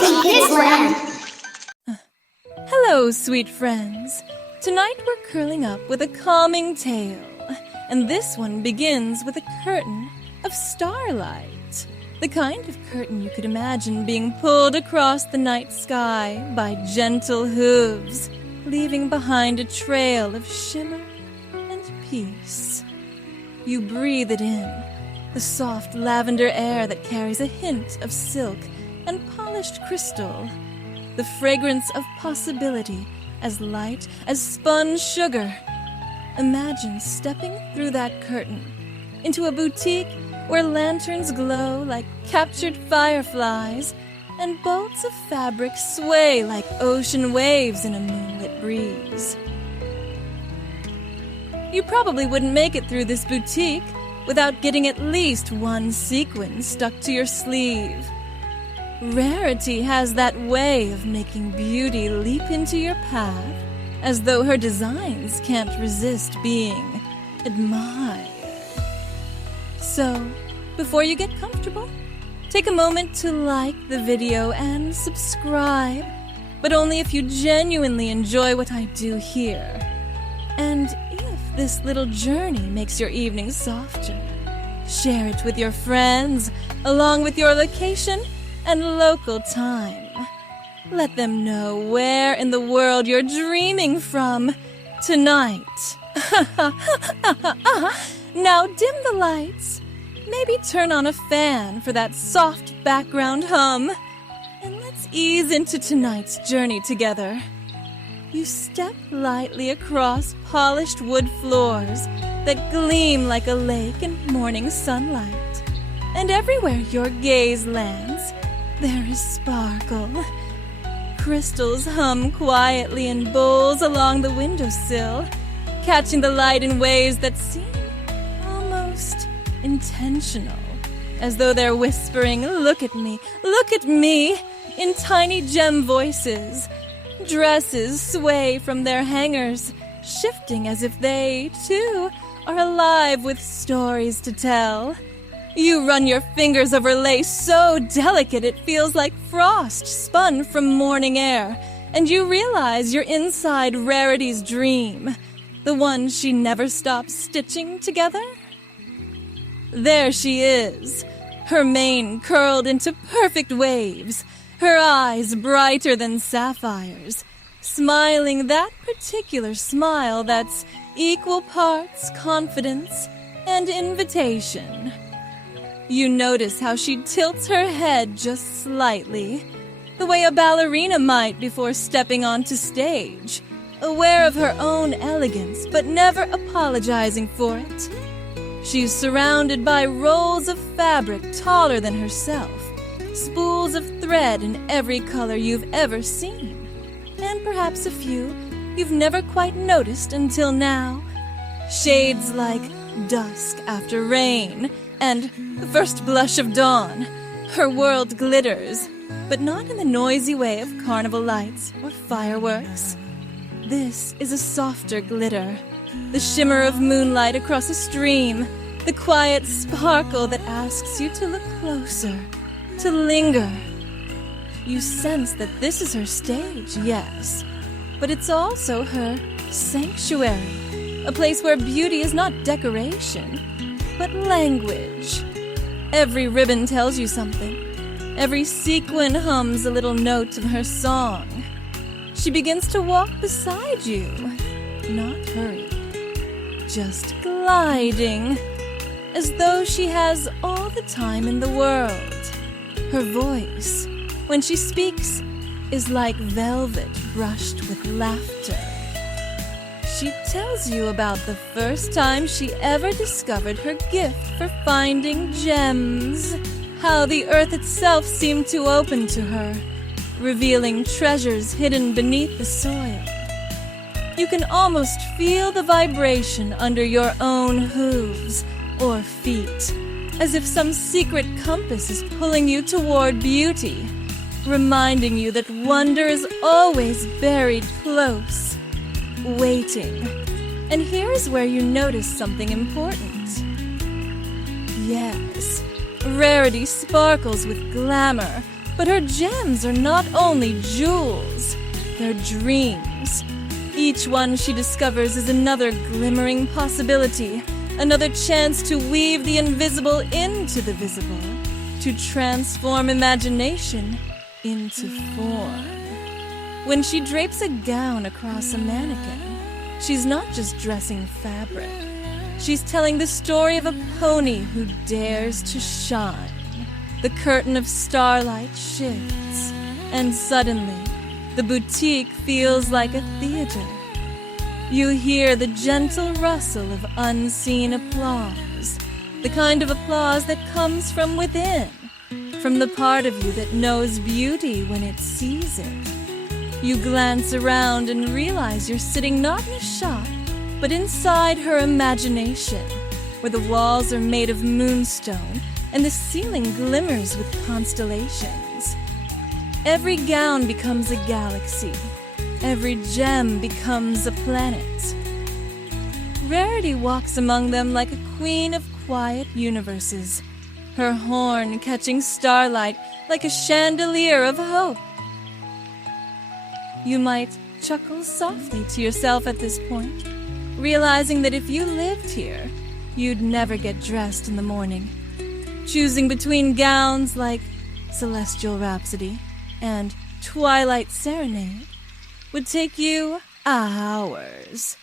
Rarity his land. Hello, sweet friends. Tonight we're curling up with a calming tale, and this one begins with a curtain of starlight. The kind of curtain you could imagine being pulled across the night sky by gentle hooves, leaving behind a trail of shimmer and peace. You breathe it in, the soft lavender air that carries a hint of silk and polished crystal, the fragrance of possibility as light as spun sugar. Imagine stepping through that curtain into a boutique where lanterns glow like captured fireflies and bolts of fabric sway like ocean waves in a moonlit breeze. You probably wouldn't make it through this boutique without getting at least one sequin stuck to your sleeve. Rarity has that way of making beauty leap into your path, as though her designs can't resist being admired. So, before you get comfortable, take a moment to like the video and subscribe, but only if you genuinely enjoy what I do here. And if this little journey makes your evening softer, share it with your friends, along with your location and local time. Let them know where in the world you're dreaming from tonight. Now dim the lights. Maybe turn on a fan for that soft background hum. And let's ease into tonight's journey together. You step lightly across polished wood floors that gleam like a lake in morning sunlight. And everywhere your gaze lands, there is sparkle. Crystals hum quietly in bowls along the windowsill, catching the light in ways that seem almost intentional, as though they're whispering, "Look at me, in tiny gem voices. Dresses sway from their hangers, shifting as if they, too, are alive with stories to tell. You run your fingers over lace so delicate it feels like frost spun from morning air, and you realize you're inside Rarity's dream, the one she never stops stitching together. There she is, her mane curled into perfect waves, her eyes brighter than sapphires, smiling that particular smile that's equal parts confidence and invitation. You notice how she tilts her head just slightly, the way a ballerina might before stepping onto stage, aware of her own elegance but never apologizing for it. She's surrounded by rolls of fabric taller than herself, spools of thread in every color you've ever seen, and perhaps a few you've never quite noticed until now. Shades like dusk after rain and the first blush of dawn. Her world glitters, but not in the noisy way of carnival lights or fireworks. This is a softer glitter, the shimmer of moonlight across a stream, the quiet sparkle that asks you to look closer, to linger. You sense that this is her stage, yes, but it's also her sanctuary, a place where beauty is not decoration, but language. Every ribbon tells you something. Every sequin hums a little note of her song. She begins to walk beside you, not hurried, just gliding, as though she has all the time in the world. Her voice, when she speaks, is like velvet brushed with laughter. She tells you about the first time she ever discovered her gift for finding gems, how the earth itself seemed to open to her, revealing treasures hidden beneath the soil. You can almost feel the vibration under your own hooves or feet, as if some secret compass is pulling you toward beauty, reminding you that wonder is always buried close, waiting. And here's where you notice something important. Yes, Rarity sparkles with glamour, But her gems are not only jewels, they're dreams. Each one she discovers is another glimmering possibility, another chance to weave the invisible into the visible, to transform imagination into form. When she drapes a gown across a mannequin, she's not just dressing fabric. She's telling the story of a pony who dares to shine. The curtain of starlight shifts, and suddenly, the boutique feels like a theater. You hear the gentle rustle of unseen applause, the kind of applause that comes from within, from the part of you that knows beauty when it sees it. You glance around and realize you're sitting not in a shop, but inside her imagination, where the walls are made of moonstone and the ceiling glimmers with constellations. Every gown becomes a galaxy. Every gem becomes a planet. Rarity walks among them like a queen of quiet universes, her horn catching starlight like a chandelier of hope. You might chuckle softly to yourself at this point, realizing that if you lived here, you'd never get dressed in the morning. Choosing between gowns like Celestial Rhapsody and Twilight Serenade would take you hours.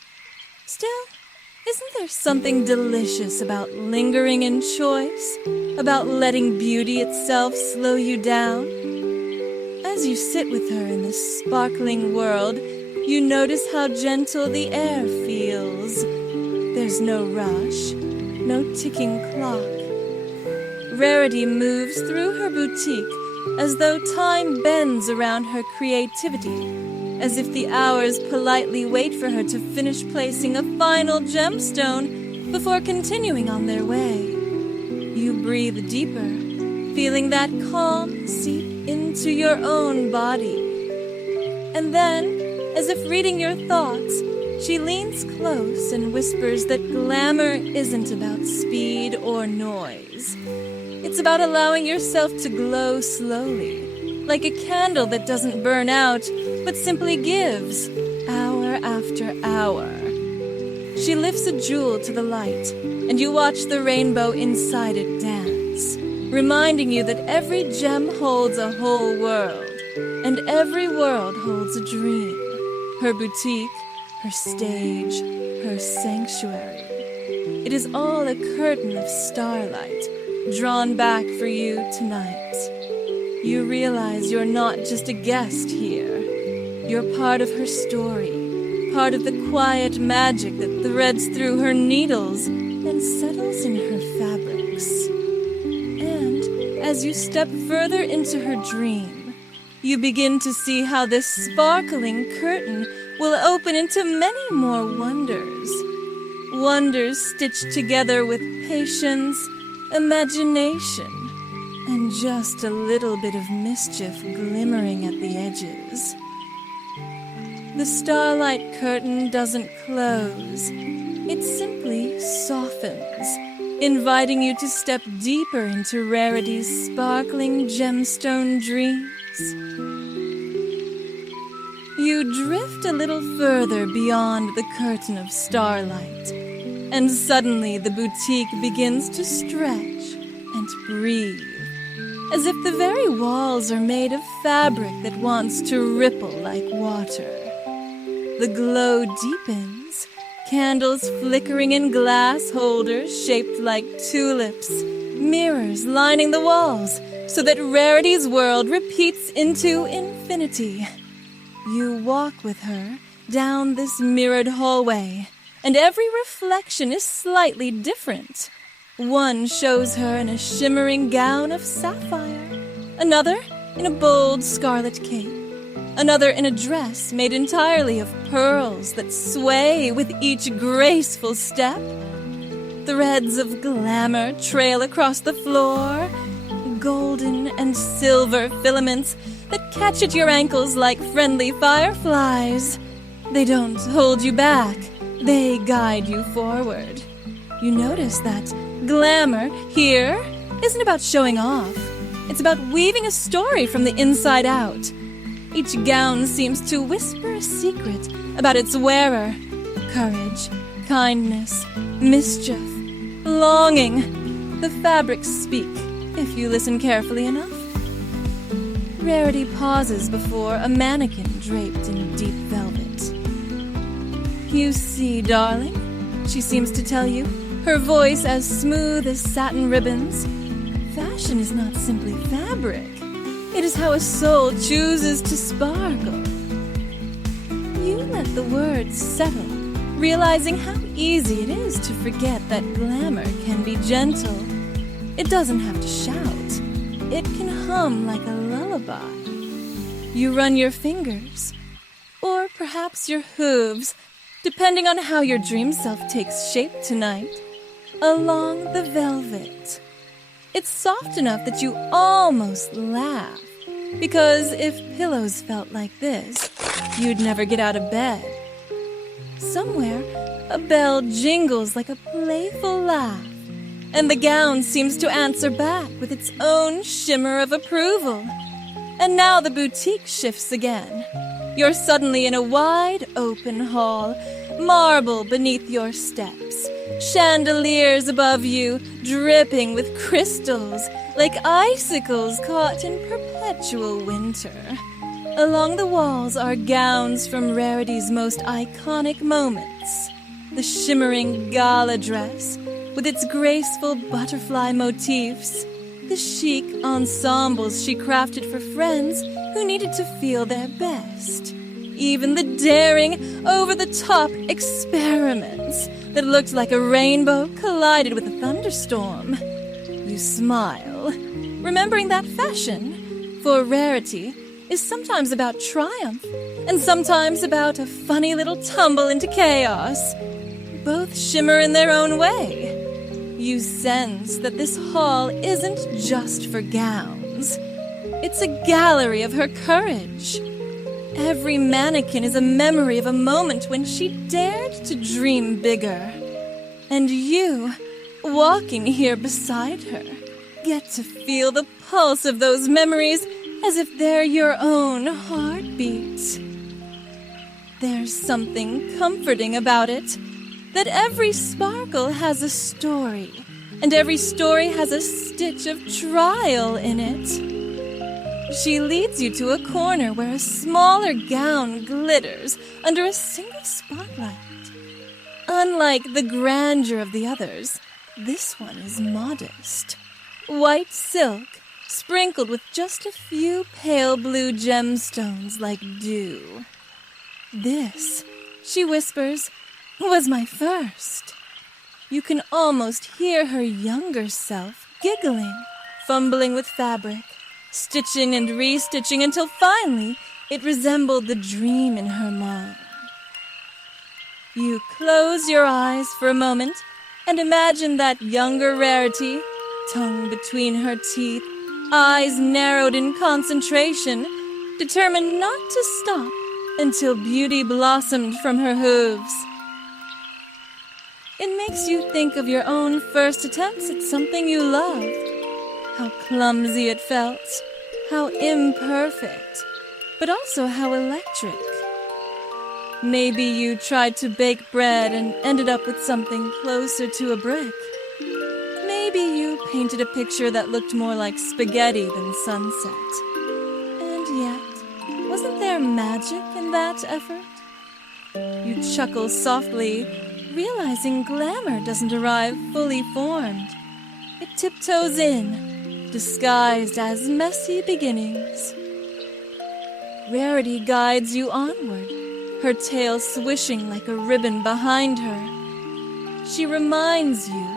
Still, isn't there something delicious about lingering in choice, about letting beauty itself slow you down? As you sit with her in this sparkling world, you notice how gentle the air feels. There's no rush, no ticking clock. Rarity moves through her boutique as though time bends around her creativity, as if the hours politely wait for her to finish placing a final gemstone before continuing on their way. You breathe deeper, feeling that calm seep into your own body. And then, as if reading your thoughts, she leans close and whispers that glamour isn't about speed or noise. It's about allowing yourself to glow slowly, like a candle that doesn't burn out, but simply gives, hour after hour. She lifts a jewel to the light, and you watch the rainbow inside it dance, reminding you that every gem holds a whole world, and every world holds a dream. Her boutique, her stage, her sanctuary. It is all a curtain of starlight, drawn back for you tonight. You realize you're not just a guest here. You're part of her story, part of the quiet magic that threads through her needles and settles in her fabrics. And as you step further into her dream, you begin to see how this sparkling curtain will open into many more wonders. Wonders stitched together with patience, imagination, and just a little bit of mischief glimmering at the edges. The starlight curtain doesn't close. It simply softens, inviting you to step deeper into Rarity's sparkling gemstone dreams. You drift a little further beyond the curtain of starlight, and suddenly the boutique begins to stretch and breathe, as if the very walls are made of fabric that wants to ripple like water. The glow deepens, candles flickering in glass holders shaped like tulips, mirrors lining the walls so that Rarity's world repeats into infinity. You walk with her down this mirrored hallway, and every reflection is slightly different. One shows her in a shimmering gown of sapphire, another in a bold scarlet cape, another in a dress made entirely of pearls that sway with each graceful step. Threads of glamour trail across the floor, golden and silver filaments that catch at your ankles like friendly fireflies. They don't hold you back, they guide you forward. You notice that glamour here isn't about showing off. It's about weaving a story from the inside out. Each gown seems to whisper a secret about its wearer. Courage, kindness, mischief, longing. The fabrics speak, if you listen carefully enough. Rarity pauses before a mannequin draped in deep velvet. "You see, darling," she seems to tell you, her voice as smooth as satin ribbons. Fashion is not simply fabric. It is how a soul chooses to sparkle. You let the words settle, realizing how easy it is to forget that glamour can be gentle. It doesn't have to shout. It can hum like a lullaby. You run your fingers, or perhaps your hooves, depending on how your dream self takes shape tonight, along the velvet. It's soft enough that you almost laugh, because if pillows felt like this, you'd never get out of bed. Somewhere, a bell jingles like a playful laugh, and the gown seems to answer back with its own shimmer of approval. And now the boutique shifts again. You're suddenly in a wide open hall, marble beneath your steps, chandeliers above you dripping with crystals like icicles caught in perpetual winter. Along the walls are gowns from Rarity's most iconic moments. The shimmering gala dress with its graceful butterfly motifs, the chic ensembles she crafted for friends who needed to feel their best, even the daring, over-the-top experiments that looked like a rainbow collided with a thunderstorm. You smile, remembering that fashion, for Rarity, is sometimes about triumph and sometimes about a funny little tumble into chaos. Both shimmer in their own way. You sense that this hall isn't just for gowns. It's a gallery of her courage. Every mannequin is a memory of a moment when she dared to dream bigger. And you, walking here beside her, get to feel the pulse of those memories as if they're your own heartbeat. There's something comforting about it, that every sparkle has a story, and every story has a stitch of trial in it. She leads you to a corner where a smaller gown glitters under a single spotlight. Unlike the grandeur of the others, this one is modest. White silk, sprinkled with just a few pale blue gemstones like dew. "This," she whispers, "was my first." You can almost hear her younger self giggling, fumbling with fabric, stitching and restitching until finally it resembled the dream in her mind. You close your eyes for a moment and imagine that younger Rarity, tongue between her teeth, eyes narrowed in concentration, determined not to stop until beauty blossomed from her hooves. It makes you think of your own first attempts at something you loved. How clumsy it felt, how imperfect, but also how electric. Maybe you tried to bake bread and ended up with something closer to a brick. Maybe you painted a picture that looked more like spaghetti than sunset. And yet, wasn't there magic in that effort? You chuckle softly, realizing glamour doesn't arrive fully formed. It tiptoes in, disguised as messy beginnings. Rarity guides you onward, her tail swishing like a ribbon behind her. She reminds you,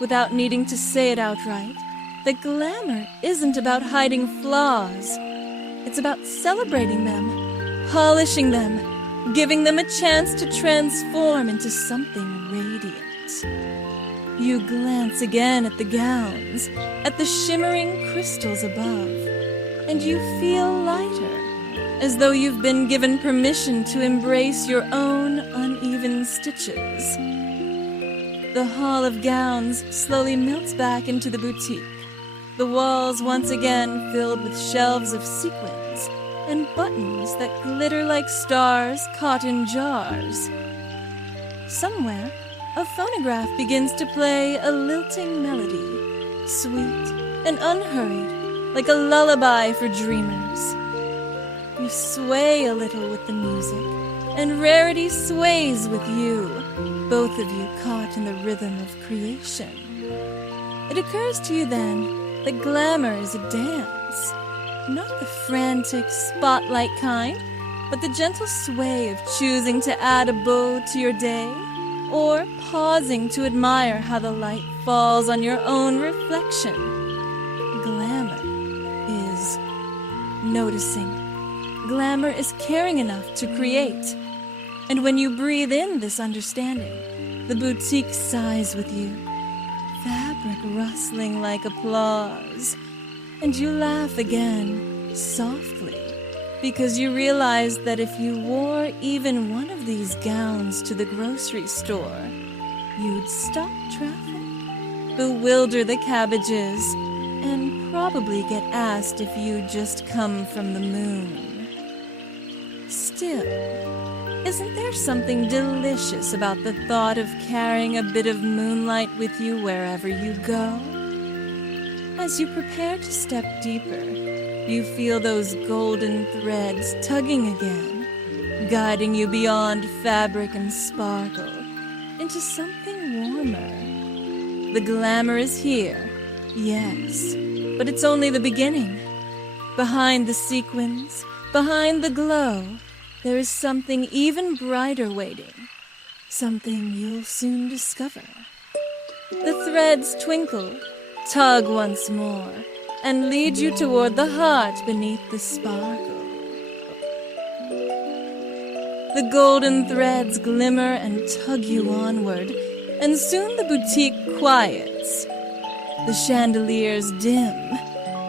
without needing to say it outright, that glamour isn't about hiding flaws. It's about celebrating them, polishing them, giving them a chance to transform into something radiant. You glance again at the gowns, at the shimmering crystals above, and you feel lighter, as though you've been given permission to embrace your own uneven stitches. The hall of gowns slowly melts back into the boutique, the walls once again filled with shelves of sequins and buttons that glitter like stars caught in jars. Somewhere, a phonograph begins to play a lilting melody, sweet and unhurried, like a lullaby for dreamers. You sway a little with the music, and Rarity sways with you, both of you caught in the rhythm of creation. It occurs to you then that Glamour is a dance, not the frantic spotlight kind, but the gentle sway of choosing to add a bow to your day, or pausing to admire how the light falls on your own reflection. Glamour is noticing. Glamour is caring enough to create. And when you breathe in this understanding, the boutique sighs with you, fabric rustling like applause, and you laugh again, softly, because you realize that if you wore even one of these gowns to the grocery store, you'd stop traffic, bewilder the cabbages, and probably get asked if you'd just come from the moon. Still, isn't there something delicious about the thought of carrying a bit of moonlight with you wherever you go? As you prepare to step deeper, you feel those golden threads tugging again, guiding you beyond fabric and sparkle into something warmer. The glamour is here, yes, but it's only the beginning. Behind the sequins, behind the glow, there is something even brighter waiting, something you'll soon discover. The threads twinkle, tug once more, and lead you toward the heart beneath the sparkle. The golden threads glimmer and tug you onward, and soon the boutique quiets. The chandeliers dim,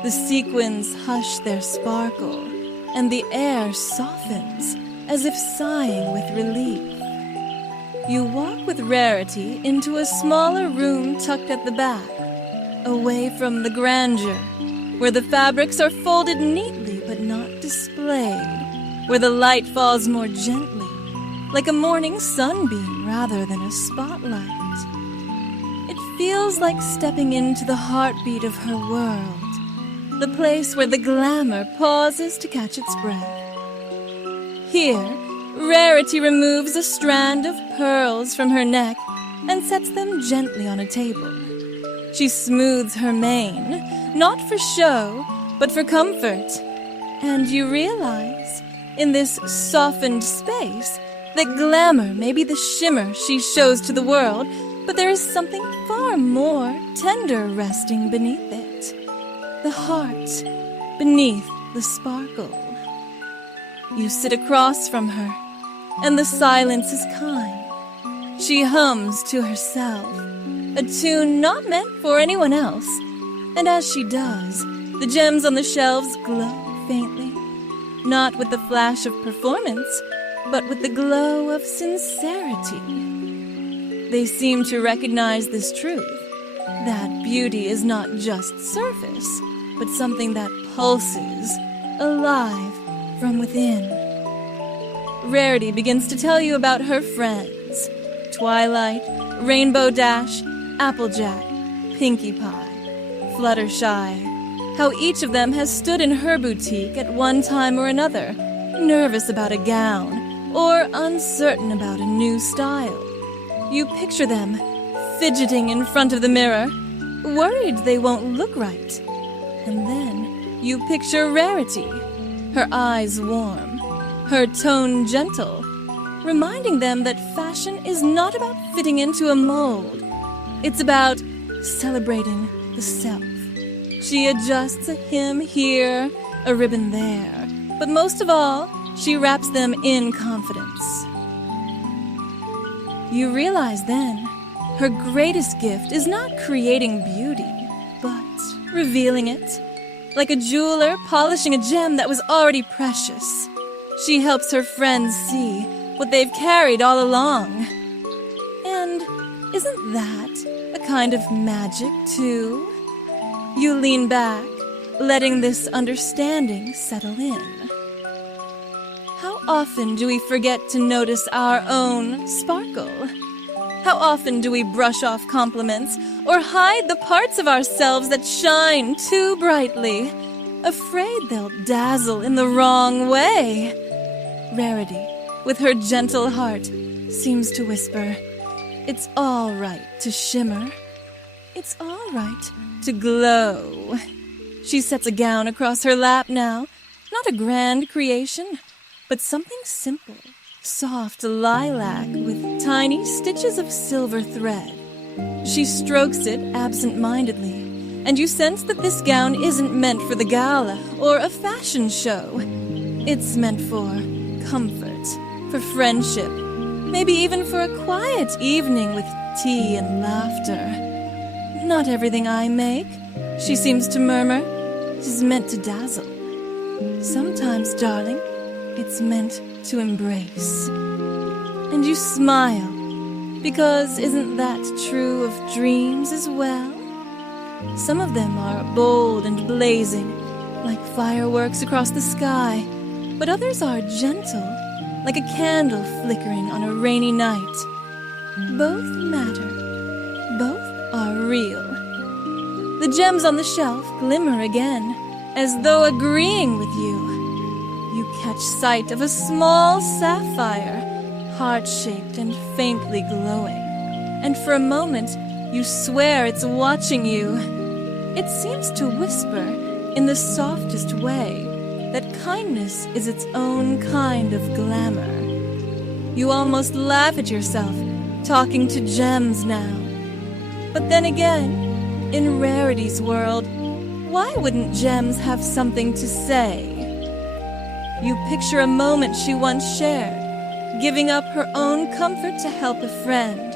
the sequins hush their sparkle, and the air softens, as if sighing with relief. You walk with Rarity into a smaller room tucked at the back, away from the grandeur, where the fabrics are folded neatly but not displayed, where the light falls more gently, like a morning sunbeam rather than a spotlight. It feels like stepping into the heartbeat of her world, the place where the glamour pauses to catch its breath. Here, Rarity removes a strand of pearls from her neck and sets them gently on a table. She smooths her mane, not for show, but for comfort. And you realize, in this softened space, that glamour may be the shimmer she shows to the world, but there is something far more tender resting beneath it. The heart beneath the sparkle. You sit across from her, and the silence is kind. She hums to herself, a tune not meant for anyone else, and as she does, the gems on the shelves glow faintly, not with the flash of performance, but with the glow of sincerity. They seem to recognize this truth, that beauty is not just surface, but something that pulses, alive from within. Rarity begins to tell you about her friends: Twilight, Rainbow Dash, Applejack, Pinkie Pie, Fluttershy, how each of them has stood in her boutique at one time or another, nervous about a gown, or uncertain about a new style. You picture them fidgeting in front of the mirror, worried they won't look right. And then you picture Rarity, her eyes warm, her tone gentle, reminding them that fashion is not about fitting into a mold. It's about celebrating the self. She adjusts a hem here, a ribbon there, but most of all, she wraps them in confidence. You realize then, her greatest gift is not creating beauty, but revealing it. Like a jeweler polishing a gem that was already precious, she helps her friends see what they've carried all along. And isn't that a kind of magic, too? You lean back, letting this understanding settle in. How often do we forget to notice our own sparkle? How often do we brush off compliments or hide the parts of ourselves that shine too brightly, afraid they'll dazzle in the wrong way? Rarity, with her gentle heart, seems to whisper, it's all right to shimmer. It's all right to glow. She sets a gown across her lap now, not a grand creation, but something simple, soft lilac with tiny stitches of silver thread. She strokes it absent-mindedly, and you sense that this gown isn't meant for the gala or a fashion show. It's meant for comfort, for friendship, maybe even for a quiet evening with tea and laughter. Not everything I make, she seems to murmur, is meant to dazzle. Sometimes, darling, it's meant to embrace. And you smile, because isn't that true of dreams as well? Some of them are bold and blazing, like fireworks across the sky, but others are gentle, like a candle flickering on a rainy night. Both matter. Both are real. The gems on the shelf glimmer again, as though agreeing with you. You catch sight of a small sapphire, heart-shaped and faintly glowing, and for a moment you swear it's watching you. It seems to whisper, in the softest way, that kindness is its own kind of glamour. You almost laugh at yourself, talking to gems now. But then again, in Rarity's world, why wouldn't gems have something to say? You picture a moment she once shared, giving up her own comfort to help a friend,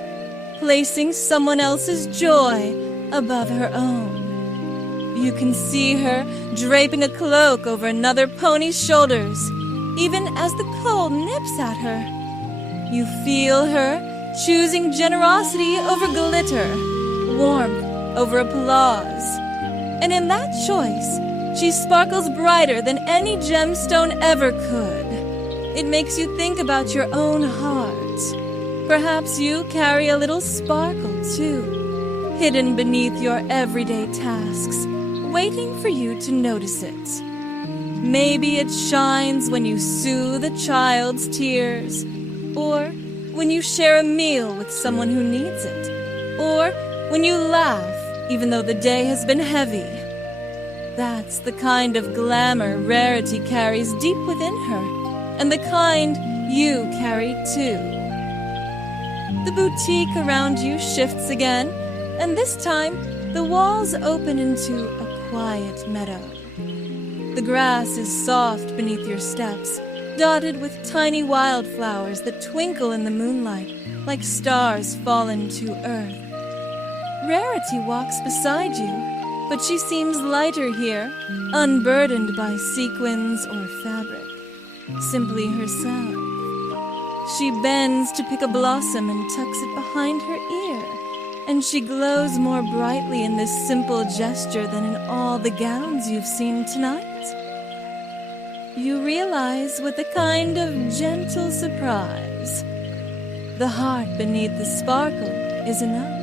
placing someone else's joy above her own. You can see her draping a cloak over another pony's shoulders, even as the cold nips at her. You feel her choosing generosity over glitter, warmth over applause. And in that choice, she sparkles brighter than any gemstone ever could. It makes you think about your own heart. Perhaps you carry a little sparkle, too, hidden beneath your everyday tasks, waiting for you to notice it. Maybe it shines when you soothe a child's tears, or when you share a meal with someone who needs it, or when you laugh even though the day has been heavy. That's the kind of glamour Rarity carries deep within her, and the kind you carry too. The boutique around you shifts again, and this time the walls open into a quiet meadow. The grass is soft beneath your steps, dotted with tiny wildflowers that twinkle in the moonlight like stars fallen to earth. Rarity walks beside you, but she seems lighter here, unburdened by sequins or fabric, simply herself. She bends to pick a blossom and tucks it behind her ear, and she glows more brightly in this simple gesture than in all the gowns you've seen tonight. You realize with a kind of gentle surprise, the heart beneath the sparkle is enough.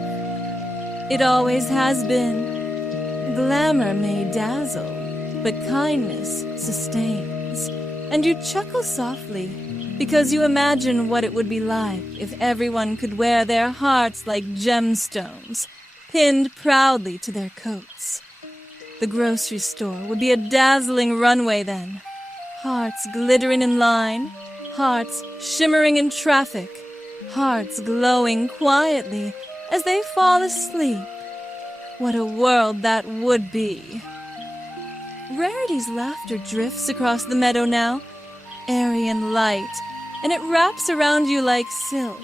It always has been. Glamour may dazzle, but kindness sustains. And you chuckle softly, because you imagine what it would be like if everyone could wear their hearts like gemstones, pinned proudly to their coats. The grocery store would be a dazzling runway then. Hearts glittering in line, hearts shimmering in traffic, hearts glowing quietly as they fall asleep. What a world that would be. Rarity's laughter drifts across the meadow now, airy and light, and it wraps around you like silk.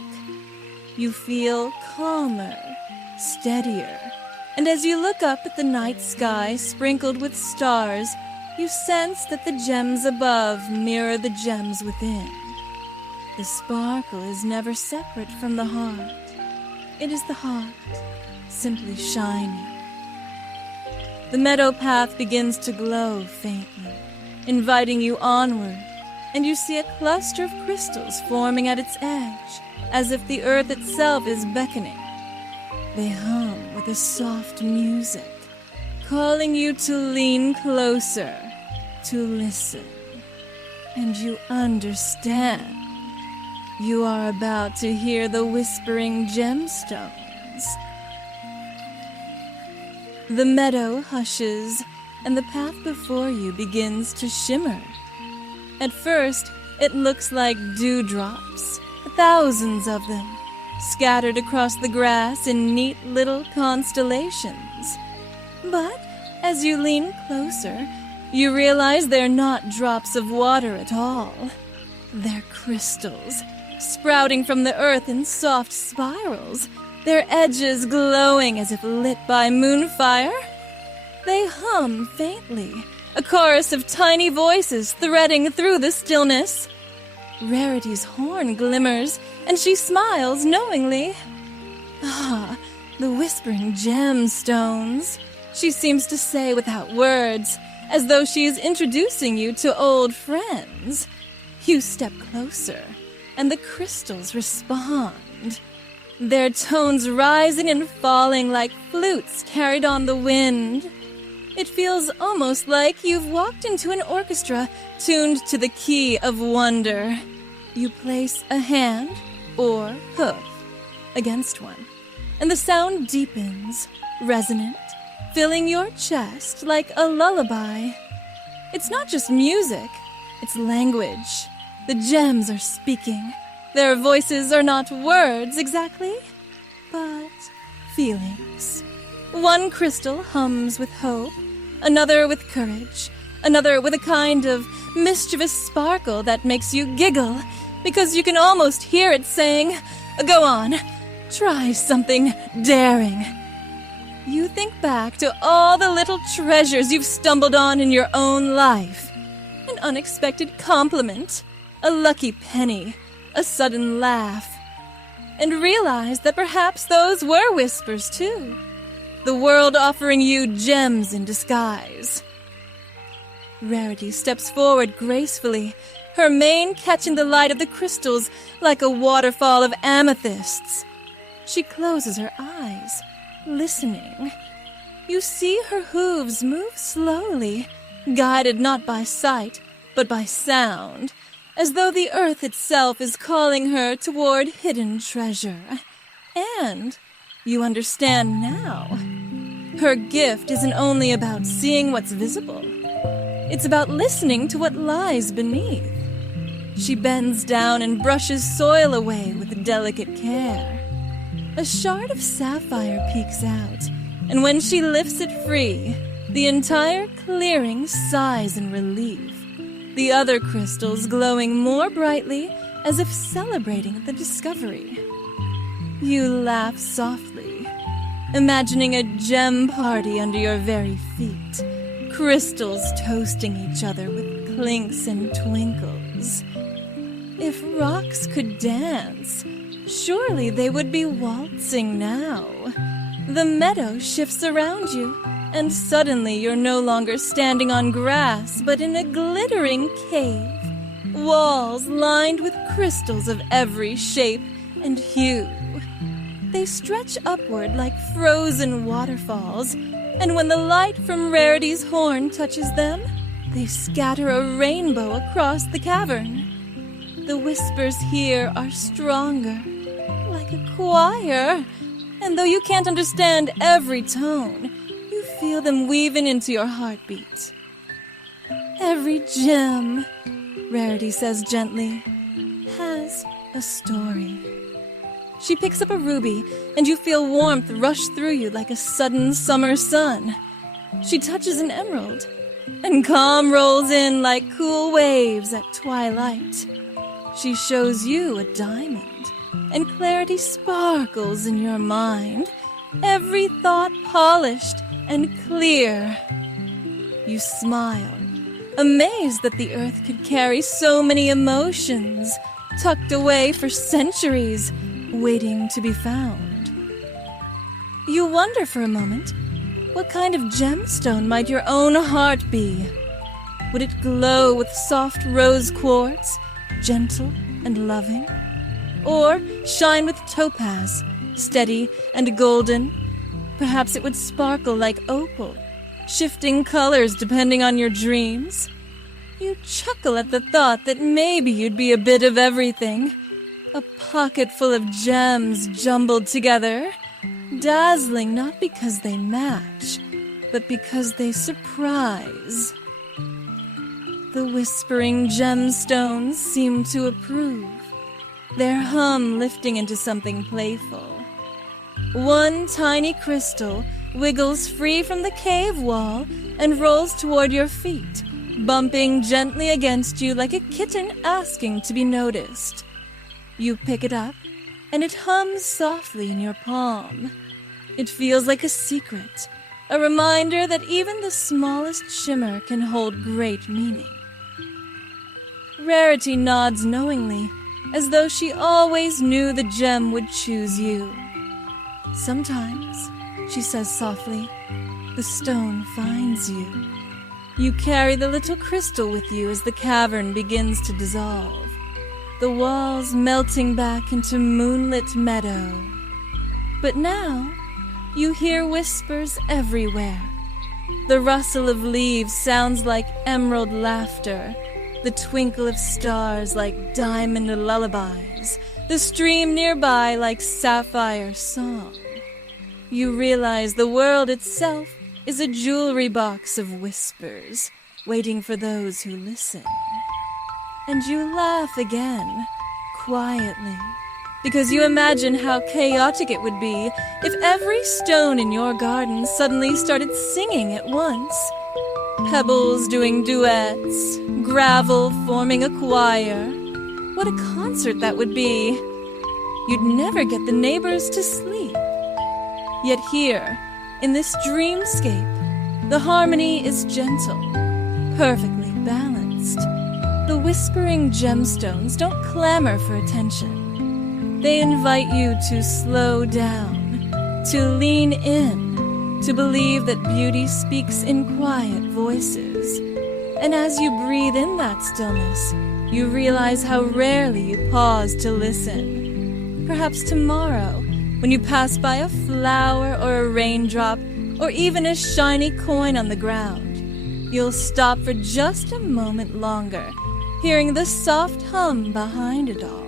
You feel calmer, steadier, and as you look up at the night sky sprinkled with stars, you sense that the gems above mirror the gems within. The sparkle is never separate from the heart. It is the heart, simply shining. The meadow path begins to glow faintly, inviting you onward, and you see a cluster of crystals forming at its edge, as if the earth itself is beckoning. They hum with a soft music, calling you to lean closer, to listen. And you understand. You are about to hear the Whispering Gemstones. The meadow hushes, and the path before you begins to shimmer. At first, it looks like dewdrops, thousands of them, scattered across the grass in neat little constellations. But as you lean closer, you realize they're not drops of water at all. They're crystals, sprouting from the earth in soft spirals, their edges glowing as if lit by moonfire. They hum faintly, a chorus of tiny voices threading through the stillness. Rarity's horn glimmers, and she smiles knowingly. Ah, the Whispering Gemstones, she seems to say without words, as though she is introducing you to old friends. You step closer, and the crystals respond, their tones rising and falling like flutes carried on the wind. It feels almost like you've walked into an orchestra tuned to the key of wonder. You place a hand, or hoof, against one, and the sound deepens, resonant, filling your chest like a lullaby. It's not just music, it's language. The gems are speaking. Their voices are not words exactly, but feelings. One crystal hums with hope, another with courage, another with a kind of mischievous sparkle that makes you giggle, because you can almost hear it saying, "Go on, try something daring." You think back to all the little treasures you've stumbled on in your own life. An unexpected compliment, a lucky penny, a sudden laugh, and realize that perhaps those were whispers too. The world offering you gems in disguise. Rarity steps forward gracefully, her mane catching the light of the crystals like a waterfall of amethysts. She closes her eyes, listening. You see her hooves move slowly, guided not by sight, but by sound, as though the earth itself is calling her toward hidden treasure. And you understand now. Her gift isn't only about seeing what's visible. It's about listening to what lies beneath. She bends down and brushes soil away with delicate care. A shard of sapphire peeks out, and when she lifts it free, the entire clearing sighs in relief, the other crystals glowing more brightly as if celebrating the discovery. You laugh softly, imagining a gem party under your very feet, crystals toasting each other with clinks and twinkles. If rocks could dance, surely they would be waltzing now. The meadow shifts around you, and suddenly you're no longer standing on grass, but in a glittering cave. Walls lined with crystals of every shape and hue. They stretch upward like frozen waterfalls, and when the light from Rarity's horn touches them, they scatter a rainbow across the cavern. The whispers here are stronger, like a choir, and though you can't understand every tone, you feel them weaving into your heartbeat. Every gem, Rarity says gently, has a story. She picks up a ruby, and you feel warmth rush through you like a sudden summer sun. She touches an emerald, and calm rolls in like cool waves at twilight. She shows you a diamond, and clarity sparkles in your mind, every thought polished and clear. You smile, amazed that the earth could carry so many emotions, tucked away for centuries, waiting to be found. You wonder for a moment, What kind of gemstone might your own heart be? Would it glow with soft rose quartz, gentle and loving? Or shine with topaz, steady and golden? Perhaps it would sparkle like opal, shifting colors depending on your dreams. You chuckle at the thought that maybe you'd be a bit of everything. A pocket full of gems jumbled together, dazzling not because they match, but because they surprise. The Whispering Gemstones seem to approve, their hum lifting into something playful. One tiny crystal wiggles free from the cave wall and rolls toward your feet, bumping gently against you like a kitten asking to be noticed. You pick it up, and it hums softly in your palm. It feels like a secret, a reminder that even the smallest shimmer can hold great meaning. Rarity nods knowingly, as though she always knew the gem would choose you. Sometimes, she says softly, the stone finds you. You carry the little crystal with you as the cavern begins to dissolve, the walls melting back into moonlit meadow. But now, you hear whispers everywhere. The rustle of leaves sounds like emerald laughter, the twinkle of stars like diamond lullabies, the stream nearby like sapphire song. You realize the world itself is a jewelry box of whispers, waiting for those who listen. And you laugh again, quietly, because you imagine how chaotic it would be if every stone in your garden suddenly started singing at once. Pebbles doing duets, gravel forming a choir. What a concert that would be! You'd never get the neighbors to sleep. Yet here, in this dreamscape, the harmony is gentle, perfectly balanced. The Whispering Gemstones don't clamor for attention. They invite you to slow down, to lean in, to believe that beauty speaks in quiet voices. And as you breathe in that stillness, you realize how rarely you pause to listen. Perhaps tomorrow, when you pass by a flower or a raindrop, or even a shiny coin on the ground, you'll stop for just a moment longer, hearing the soft hum behind it all.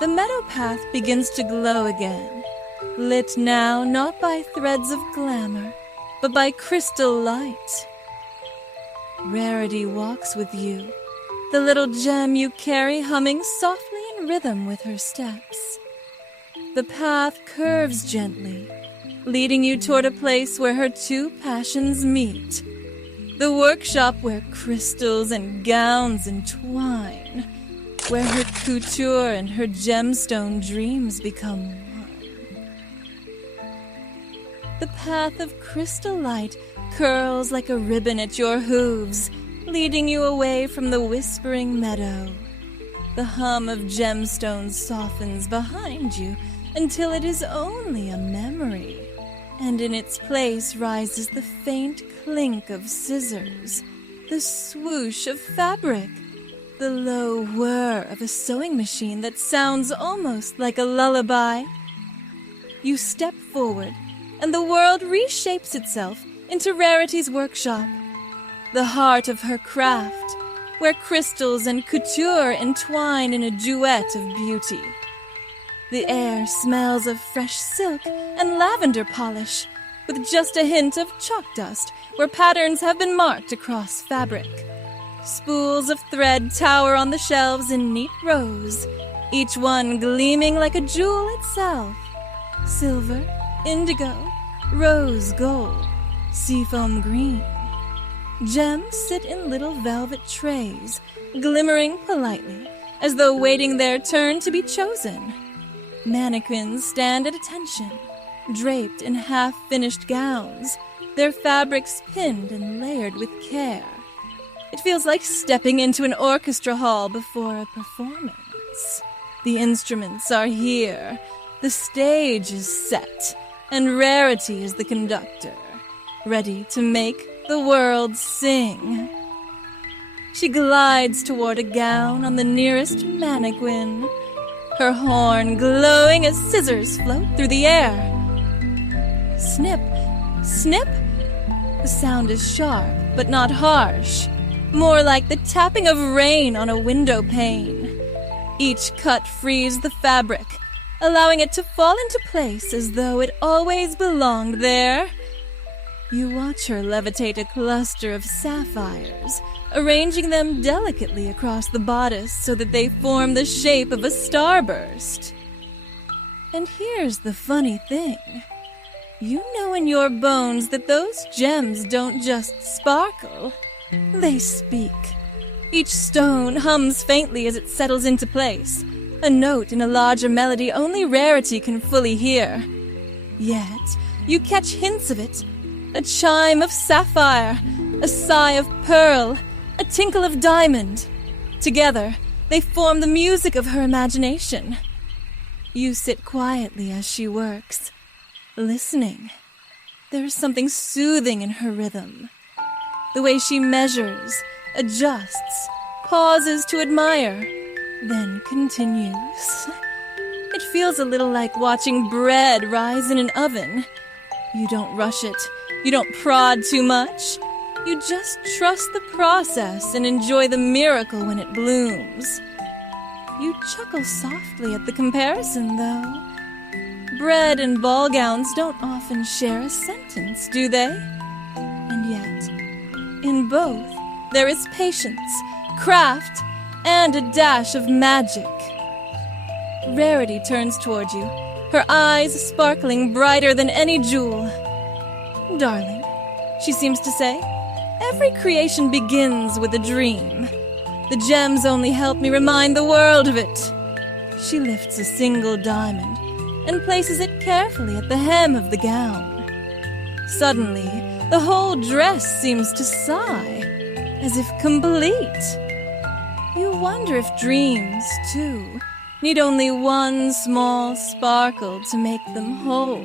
The meadow path begins to glow again, lit now not by threads of glamour, but by crystal light. Rarity walks with you, the little gem you carry humming softly in rhythm with her steps. The path curves gently, leading you toward a place where her two passions meet. The workshop where crystals and gowns entwine, where her couture and her gemstone dreams become one. The path of crystal light curls like a ribbon at your hooves, leading you away from the whispering meadow. The hum of gemstones softens behind you until it is only a memory, and in its place rises the faint clink of scissors, the swoosh of fabric, the low whir of a sewing machine that sounds almost like a lullaby. You step forward, and the world reshapes itself into Rarity's workshop, the heart of her craft, where crystals and couture entwine in a duet of beauty. The air smells of fresh silk and lavender polish, with just a hint of chalk dust where patterns have been marked across fabric. Spools of thread tower on the shelves in neat rows, each one gleaming like a jewel itself. Silver, indigo, rose gold, seafoam green. Gems sit in little velvet trays, glimmering politely, as though waiting their turn to be chosen. Mannequins stand at attention, draped in half-finished gowns, their fabrics pinned and layered with care. It feels like stepping into an orchestra hall before a performance. The instruments are here. The stage is set. and Rarity is the conductor, ready to make the world sing. She glides toward a gown on the nearest mannequin, her horn glowing as scissors float through the air. Snip, snip! The sound is sharp, but not harsh, more like the tapping of rain on a window pane. Each cut frees the fabric, allowing it to fall into place as though it always belonged there. You watch her levitate a cluster of sapphires, arranging them delicately across the bodice so that they form the shape of a starburst. And here's the funny thing. You know in your bones that those gems don't just sparkle, they speak. Each stone hums faintly as it settles into place, a note in a larger melody only Rarity can fully hear. Yet, you catch hints of it. A chime of sapphire, a sigh of pearl, a tinkle of diamond. Together, they form the music of her imagination. You sit quietly as she works, listening. There is something soothing in her rhythm. The way she measures, adjusts, pauses to admire, then continues. It feels a little like watching bread rise in an oven. You don't rush it. You don't prod too much. You just trust the process and enjoy the miracle when it blooms. You chuckle softly at the comparison, though. Bread and ball gowns don't often share a sentence, do they? And yet, in both, there is patience, craft, and a dash of magic. Rarity turns toward you, her eyes sparkling brighter than any jewel. Darling, she seems to say, every creation begins with a dream. The gems only help me remind the world of it. She lifts a single diamond and places it carefully at the hem of the gown. Suddenly, the whole dress seems to sigh, as if complete. You wonder if dreams, too, need only one small sparkle to make them whole.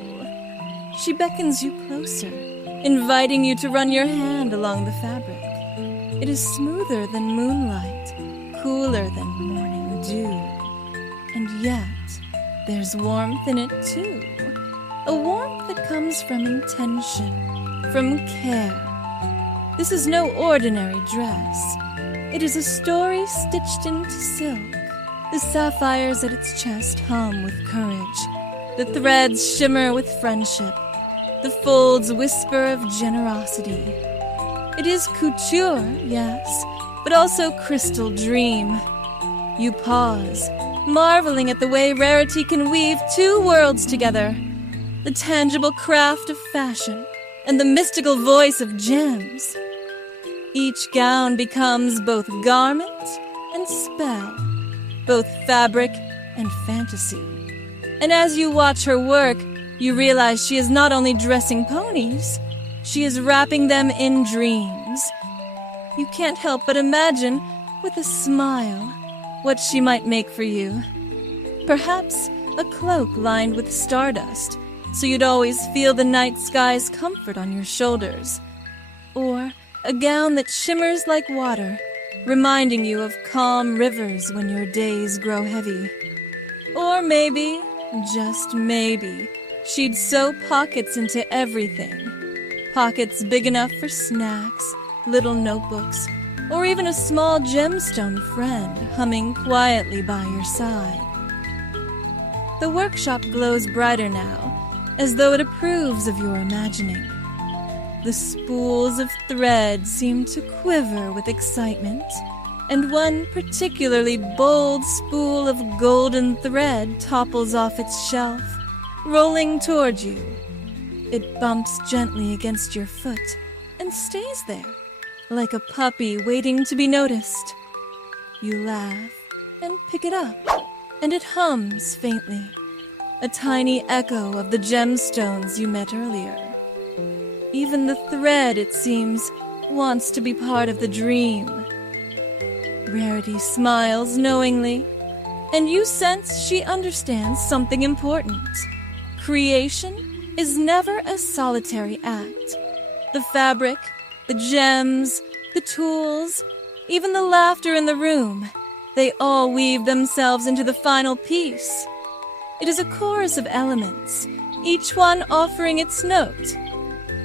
She beckons you closer, inviting you to run your hand along the fabric. It is smoother than moonlight, cooler than morning dew. And yet, there's warmth in it too. A warmth that comes from intention, from care. This is no ordinary dress. It is a story stitched into silk. The sapphires at its chest hum with courage. The threads shimmer with friendship. The folds whisper of generosity. It is couture, yes, but also crystal dream. You pause, marveling at the way Rarity can weave two worlds together. The tangible craft of fashion and the mystical voice of gems. Each gown becomes both garment and spell, both fabric and fantasy. And as you watch her work, you realize she is not only dressing ponies, she is wrapping them in dreams. You can't help but imagine, with a smile, what she might make for you. Perhaps a cloak lined with stardust, so you'd always feel the night sky's comfort on your shoulders. Or a gown that shimmers like water, reminding you of calm rivers when your days grow heavy. Or maybe, just maybe, she'd sew pockets into everything. Pockets big enough for snacks, little notebooks, or even a small gemstone friend humming quietly by your side. The workshop glows brighter now, as though it approves of your imagining. The spools of thread seem to quiver with excitement, and one particularly bold spool of golden thread topples off its shelf, rolling toward you. It bumps gently against your foot and stays there, like a puppy waiting to be noticed. You laugh and pick it up, and it hums faintly, a tiny echo of the gemstones you met earlier. Even the thread, it seems, wants to be part of the dream. Rarity smiles knowingly, and you sense she understands something important. Creation is never a solitary act. The fabric, the gems, the tools, even the laughter in the room, they all weave themselves into the final piece. It is a chorus of elements, each one offering its note.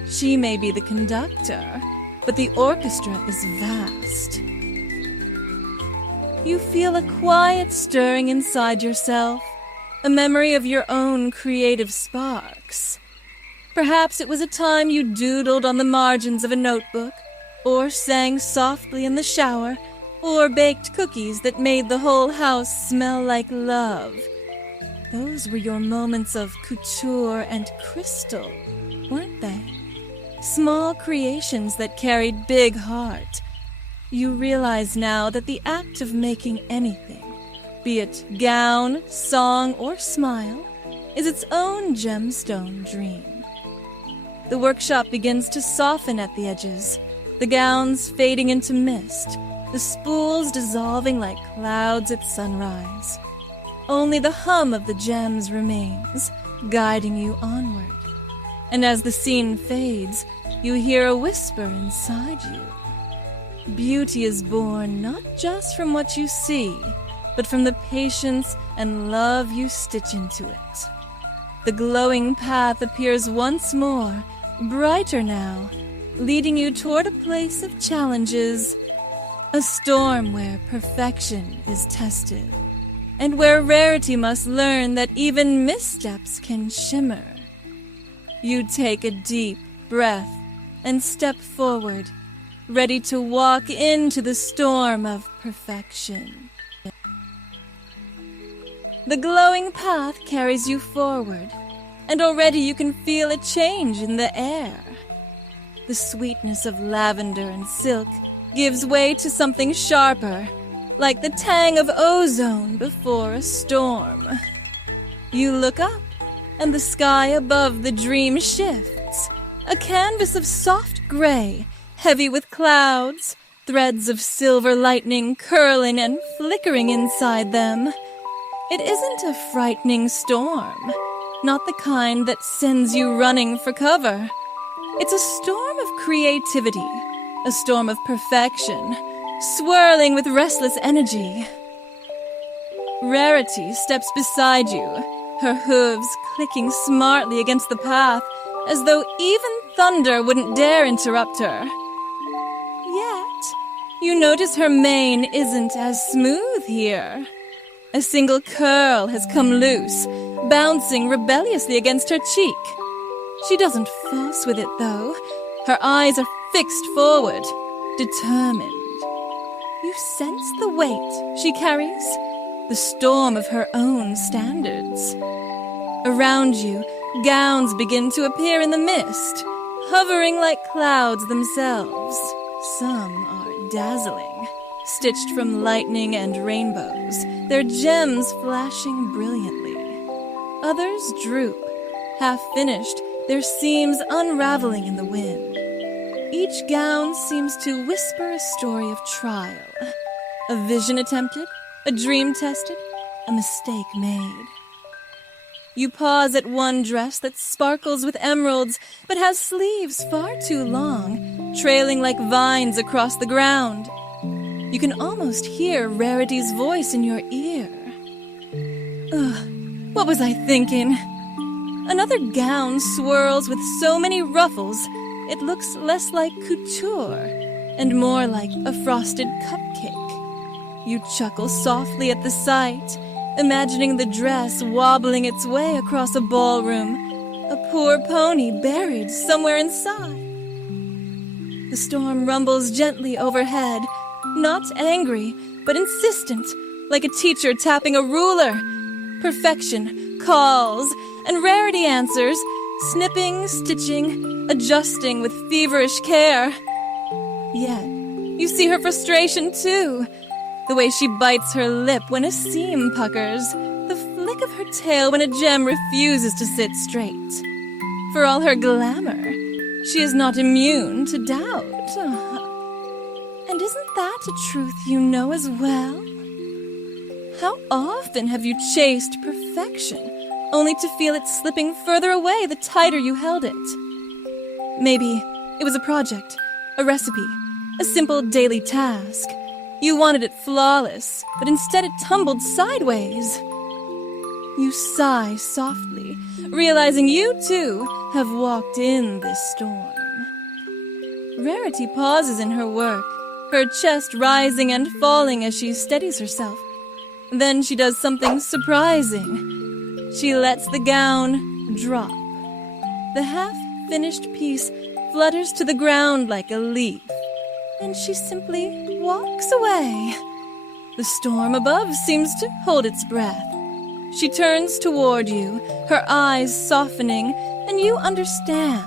She may be the conductor, but the orchestra is vast. You feel a quiet stirring inside yourself, a memory of your own creative sparks. Perhaps it was a time you doodled on the margins of a notebook, or sang softly in the shower, or baked cookies that made the whole house smell like love. Those were your moments of couture and crystal, weren't they? Small creations that carried big heart. You realize now that the act of making anything, be it gown, song, or smile, is its own gemstone dream. The workshop begins to soften at the edges, the gowns fading into mist, the spools dissolving like clouds at sunrise. Only the hum of the gems remains, guiding you onward. And as the scene fades, you hear a whisper inside you. Beauty is born not just from what you see, but from the patience and love you stitch into it. The glowing path appears once more, brighter now, leading you toward a place of challenges, a storm where perfection is tested, and where Rarity must learn that even missteps can shimmer. You take a deep breath and step forward, ready to walk into the storm of perfection. The glowing path carries you forward, and already you can feel a change in the air. The sweetness of lavender and silk gives way to something sharper, like the tang of ozone before a storm. You look up, and the sky above the dream shifts, a canvas of soft gray, heavy with clouds, threads of silver lightning curling and flickering inside them. It isn't a frightening storm, not the kind that sends you running for cover. It's a storm of creativity, a storm of perfection, swirling with restless energy. Rarity steps beside you, her hooves clicking smartly against the path, as though even thunder wouldn't dare interrupt her. Yet, you notice her mane isn't as smooth here. A single curl has come loose, bouncing rebelliously against her cheek. She doesn't fuss with it, though. Her eyes are fixed forward, determined. You sense the weight she carries, the storm of her own standards. Around you, gowns begin to appear in the mist, hovering like clouds themselves. Some are dazzling, stitched from lightning and rainbows, their gems flashing brilliantly. Others droop, half-finished, their seams unraveling in the wind. Each gown seems to whisper a story of trial. A vision attempted, a dream tested, a mistake made. You pause at one dress that sparkles with emeralds, but has sleeves far too long, trailing like vines across the ground. You can almost hear Rarity's voice in your ear. Ugh, what was I thinking? Another gown swirls with so many ruffles, it looks less like couture and more like a frosted cupcake. You chuckle softly at the sight, imagining the dress wobbling its way across a ballroom, a poor pony buried somewhere inside. The storm rumbles gently overhead, not angry, but insistent, like a teacher tapping a ruler. Perfection calls, and Rarity answers, snipping, stitching, adjusting with feverish care. Yet, you see her frustration too. The way she bites her lip when a seam puckers, the flick of her tail when a gem refuses to sit straight. For all her glamour, she is not immune to doubt. And isn't that a truth you know as well? How often have you chased perfection, only to feel it slipping further away the tighter you held it. Maybe it was a project, a recipe, a simple daily task. You wanted it flawless, but instead it tumbled sideways. You sigh softly, realizing you, too, have walked in this storm. Rarity pauses in her work, her chest rising and falling as she steadies herself. Then she does something surprising. She lets the gown drop. The half-finished piece flutters to the ground like a leaf, and she simply walks away. The storm above seems to hold its breath. She turns toward you, her eyes softening, and you understand.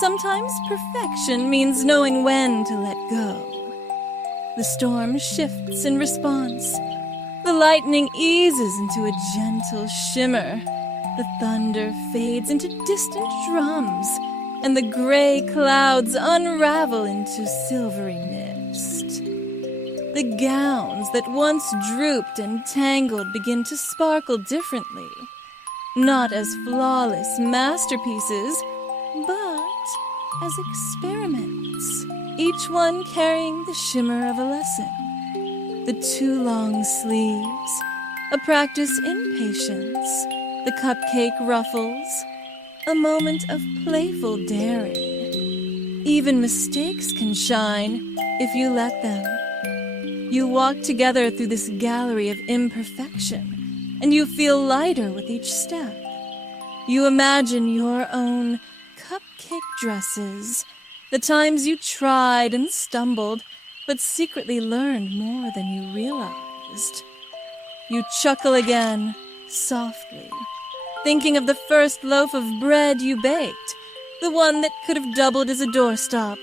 Sometimes perfection means knowing when to let go. The storm shifts in response. The lightning eases into a gentle shimmer. The thunder fades into distant drums, and the gray clouds unravel into silvery mist. The gowns that once drooped and tangled begin to sparkle differently, not as flawless masterpieces, but as experiments, each one carrying the shimmer of a lesson. The too long sleeves, a practice in patience, the cupcake ruffles, a moment of playful daring. Even mistakes can shine if you let them. You walk together through this gallery of imperfection, and you feel lighter with each step. You imagine your own cupcake dresses, the times you tried and stumbled, but secretly learned more than you realized. You chuckle again, softly, thinking of the first loaf of bread you baked, the one that could have doubled as a doorstop.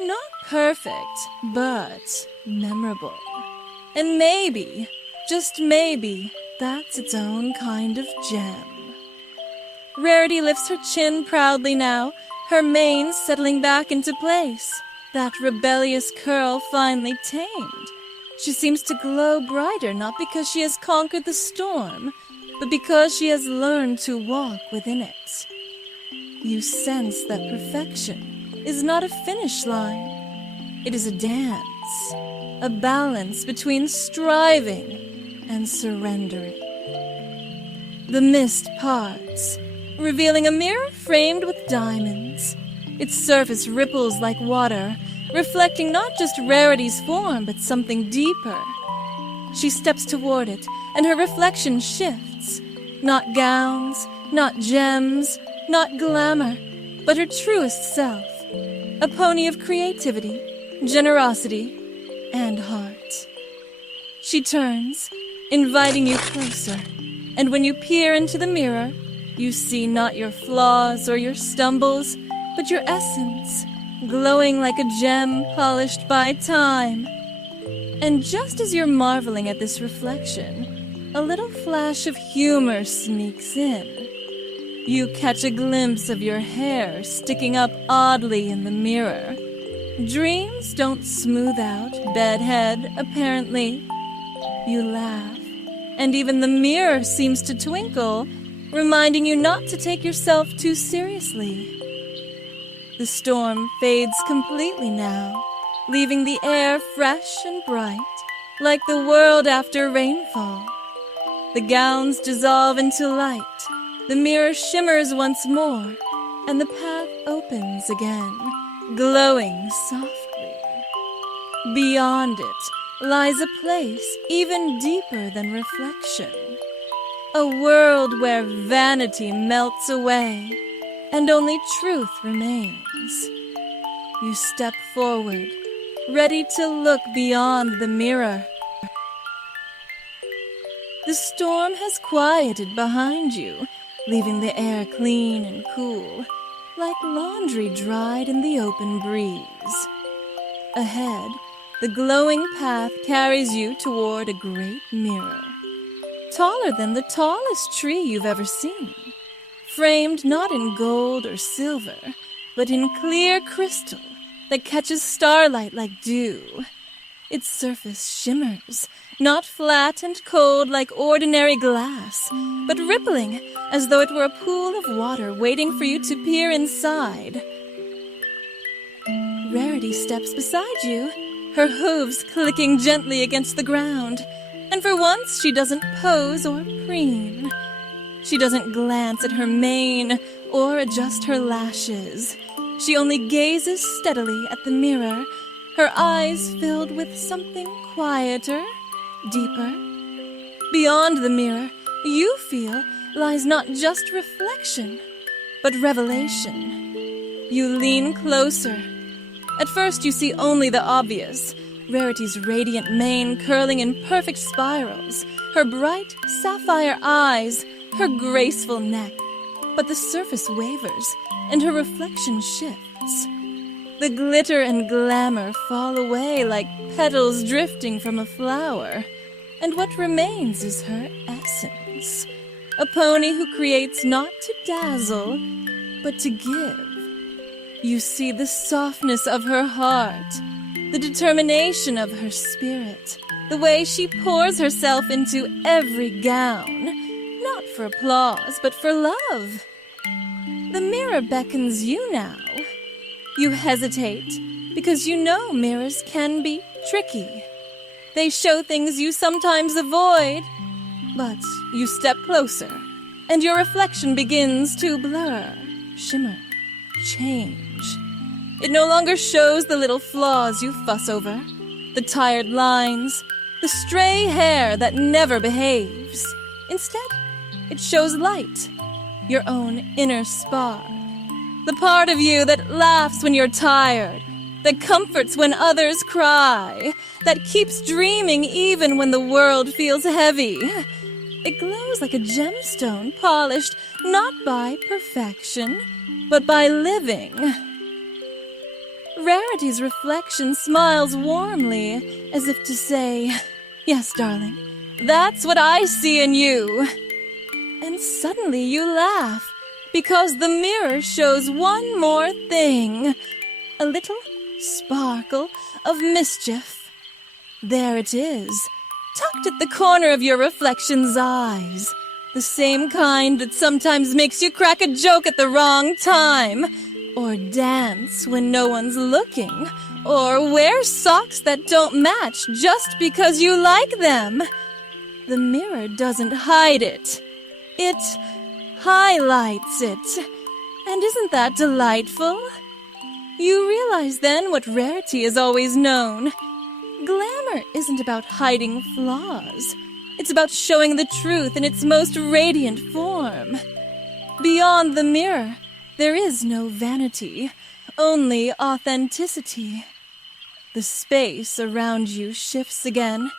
Not perfect, but memorable. And maybe, just maybe, that's its own kind of gem. Rarity lifts her chin proudly now, her mane settling back into place, that rebellious curl finally tamed. She seems to glow brighter not because she has conquered the storm, but because she has learned to walk within it. You sense that perfection is not a finish line. It is a dance, a balance between striving and surrendering. The mist parts, revealing a mirror framed with diamonds. Its surface ripples like water, reflecting not just Rarity's form, but something deeper. She steps toward it, and her reflection shifts. Not gowns, not gems, not glamour, but her truest self. A pony of creativity, generosity, and heart. She turns, inviting you closer, and when you peer into the mirror, you see not your flaws or your stumbles, but your essence, glowing like a gem polished by time. And just as you're marveling at this reflection, a little flash of humor sneaks in. You catch a glimpse of your hair sticking up oddly in the mirror. Dreams don't smooth out, bedhead, apparently. You laugh, and even the mirror seems to twinkle, reminding you not to take yourself too seriously. The storm fades completely now, leaving the air fresh and bright, like the world after rainfall. The gowns dissolve into light, the mirror shimmers once more, and the path opens again, glowing softly. Beyond it lies a place even deeper than reflection. A world where vanity melts away and only truth remains. You step forward, ready to look beyond the mirror. The storm has quieted behind you, leaving the air clean and cool, like laundry dried in the open breeze. Ahead, the glowing path carries you toward a great mirror, taller than the tallest tree you've ever seen, framed not in gold or silver, but in clear crystal that catches starlight like dew. Its surface shimmers, not flat and cold like ordinary glass, but rippling as though it were a pool of water waiting for you to peer inside. Rarity steps beside you, her hooves clicking gently against the ground, and for once she doesn't pose or preen. She doesn't glance at her mane or adjust her lashes. She only gazes steadily at the mirror, her eyes filled with something quieter, deeper. Beyond the mirror, you feel lies not just reflection, but revelation. You lean closer. At first you see only the obvious, Rarity's radiant mane curling in perfect spirals, her bright sapphire eyes, her graceful neck. But the surface wavers, and her reflection shifts. The glitter and glamour fall away like petals drifting from a flower, and what remains is her essence. A pony who creates not to dazzle, but to give. You see the softness of her heart, the determination of her spirit, the way she pours herself into every gown, not for applause, but for love. The mirror beckons you now. You hesitate because you know mirrors can be tricky. They show things you sometimes avoid, but you step closer, and your reflection begins to blur, shimmer, change. It no longer shows the little flaws you fuss over, the tired lines, the stray hair that never behaves. Instead, it shows light, your own inner spark. The part of you that laughs when you're tired, that comforts when others cry, that keeps dreaming even when the world feels heavy. It glows like a gemstone polished not by perfection, but by living. Rarity's reflection smiles warmly, as if to say, "Yes, darling, that's what I see in you." And suddenly you laugh, because the mirror shows one more thing, a little sparkle of mischief. There it is, tucked at the corner of your reflection's eyes, the same kind that sometimes makes you crack a joke at the wrong time, or dance when no one's looking, or wear socks that don't match just because you like them. The mirror doesn't hide it. It highlights it. And isn't that delightful? You realize then what Rarity has always known. Glamour isn't about hiding flaws. It's about showing the truth in its most radiant form. Beyond the mirror, there is no vanity, only authenticity. The space around you shifts again,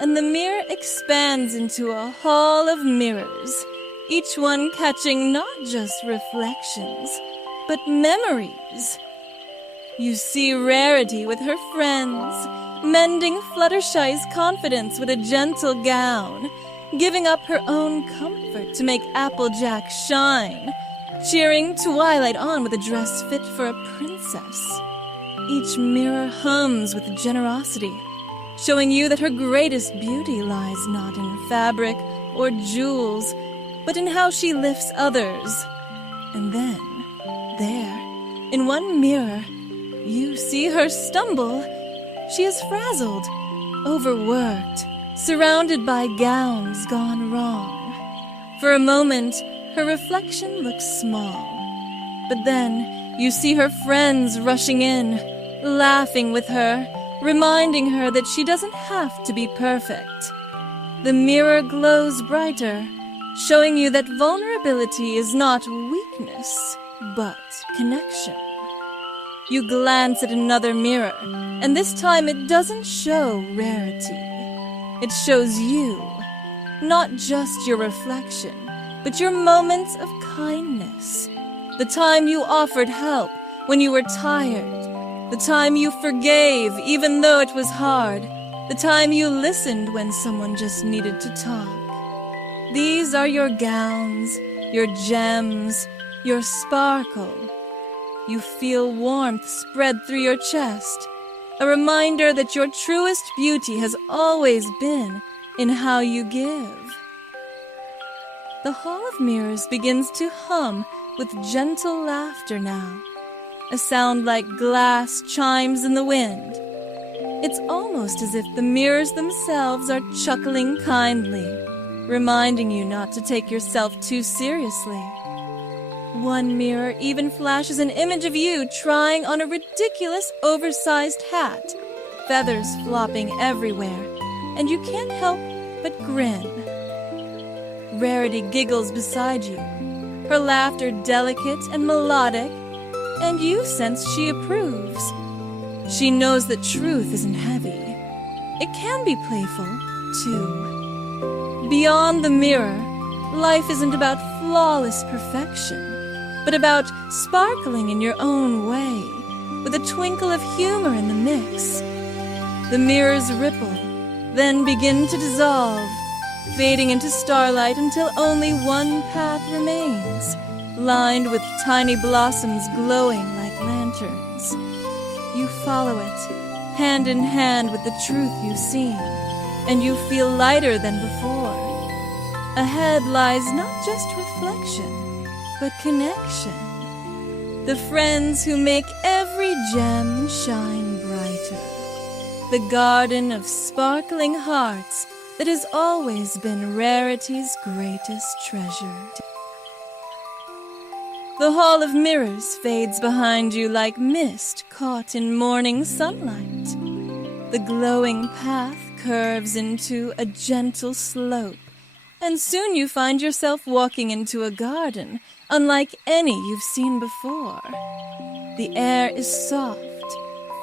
and the mirror expands into a hall of mirrors, each one catching not just reflections, but memories. You see Rarity with her friends, mending Fluttershy's confidence with a gentle gown, giving up her own comfort to make Applejack shine, cheering Twilight on with a dress fit for a princess. Each mirror hums with generosity, showing you that her greatest beauty lies not in fabric or jewels, but in how she lifts others. And then, there, in one mirror, you see her stumble. She is frazzled, overworked, surrounded by gowns gone wrong. For a moment, her reflection looks small. But then, you see her friends rushing in, laughing with her, reminding her that she doesn't have to be perfect. The mirror glows brighter, showing you that vulnerability is not weakness, but connection. You glance at another mirror, and this time it doesn't show Rarity. It shows you, not just your reflection, but your moments of kindness. The time you offered help when you were tired. The time you forgave even though it was hard. The time you listened when someone just needed to talk. These are your gowns, your gems, your sparkle. You feel warmth spread through your chest. a reminder that your truest beauty has always been in how you give. The Hall of Mirrors begins to hum with gentle laughter now, a sound like glass chimes in the wind. It's almost as if the mirrors themselves are chuckling kindly, reminding you not to take yourself too seriously. One mirror even flashes an image of you trying on a ridiculous oversized hat, feathers flopping everywhere, and you can't help but grin. Rarity giggles beside you, her laughter delicate and melodic, and you sense she approves. She knows that truth isn't heavy. It can be playful, too. Beyond the mirror, life isn't about flawless perfection, but about sparkling in your own way, with a twinkle of humor in the mix. The mirrors ripple, then begin to dissolve, fading into starlight until only one path remains, lined with tiny blossoms glowing like lanterns. You follow it, hand in hand with the truth you've seen, and you feel lighter than before. Ahead lies not just reflection, but connection. The friends who make every gem shine brighter. The garden of sparkling hearts that has always been Rarity's greatest treasure. The Hall of Mirrors fades behind you like mist caught in morning sunlight. The glowing path curves into a gentle slope, and soon you find yourself walking into a garden unlike any you've seen before. The air is soft,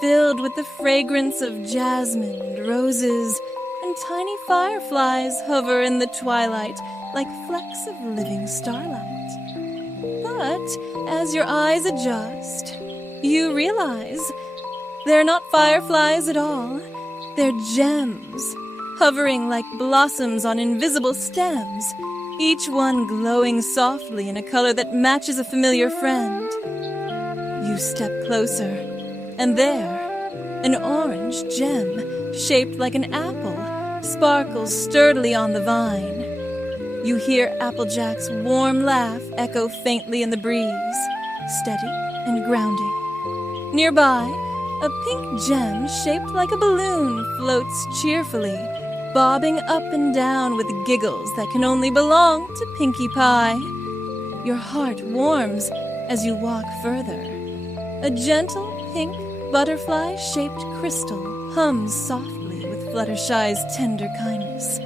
filled with the fragrance of jasmine and roses, and tiny fireflies hover in the twilight like flecks of living starlight. But as your eyes adjust, you realize they're not fireflies at all. They're gems, hovering like blossoms on invisible stems, each one glowing softly in a color that matches a familiar friend. You step closer, and there, an orange gem shaped like an apple sparkles sturdily on the vine. You hear Applejack's warm laugh echo faintly in the breeze, steady and grounding. Nearby, a pink gem shaped like a balloon floats cheerfully, bobbing up and down with giggles that can only belong to Pinkie Pie. Your heart warms as you walk further. A gentle pink butterfly-shaped crystal hums softly with Fluttershy's tender kindness.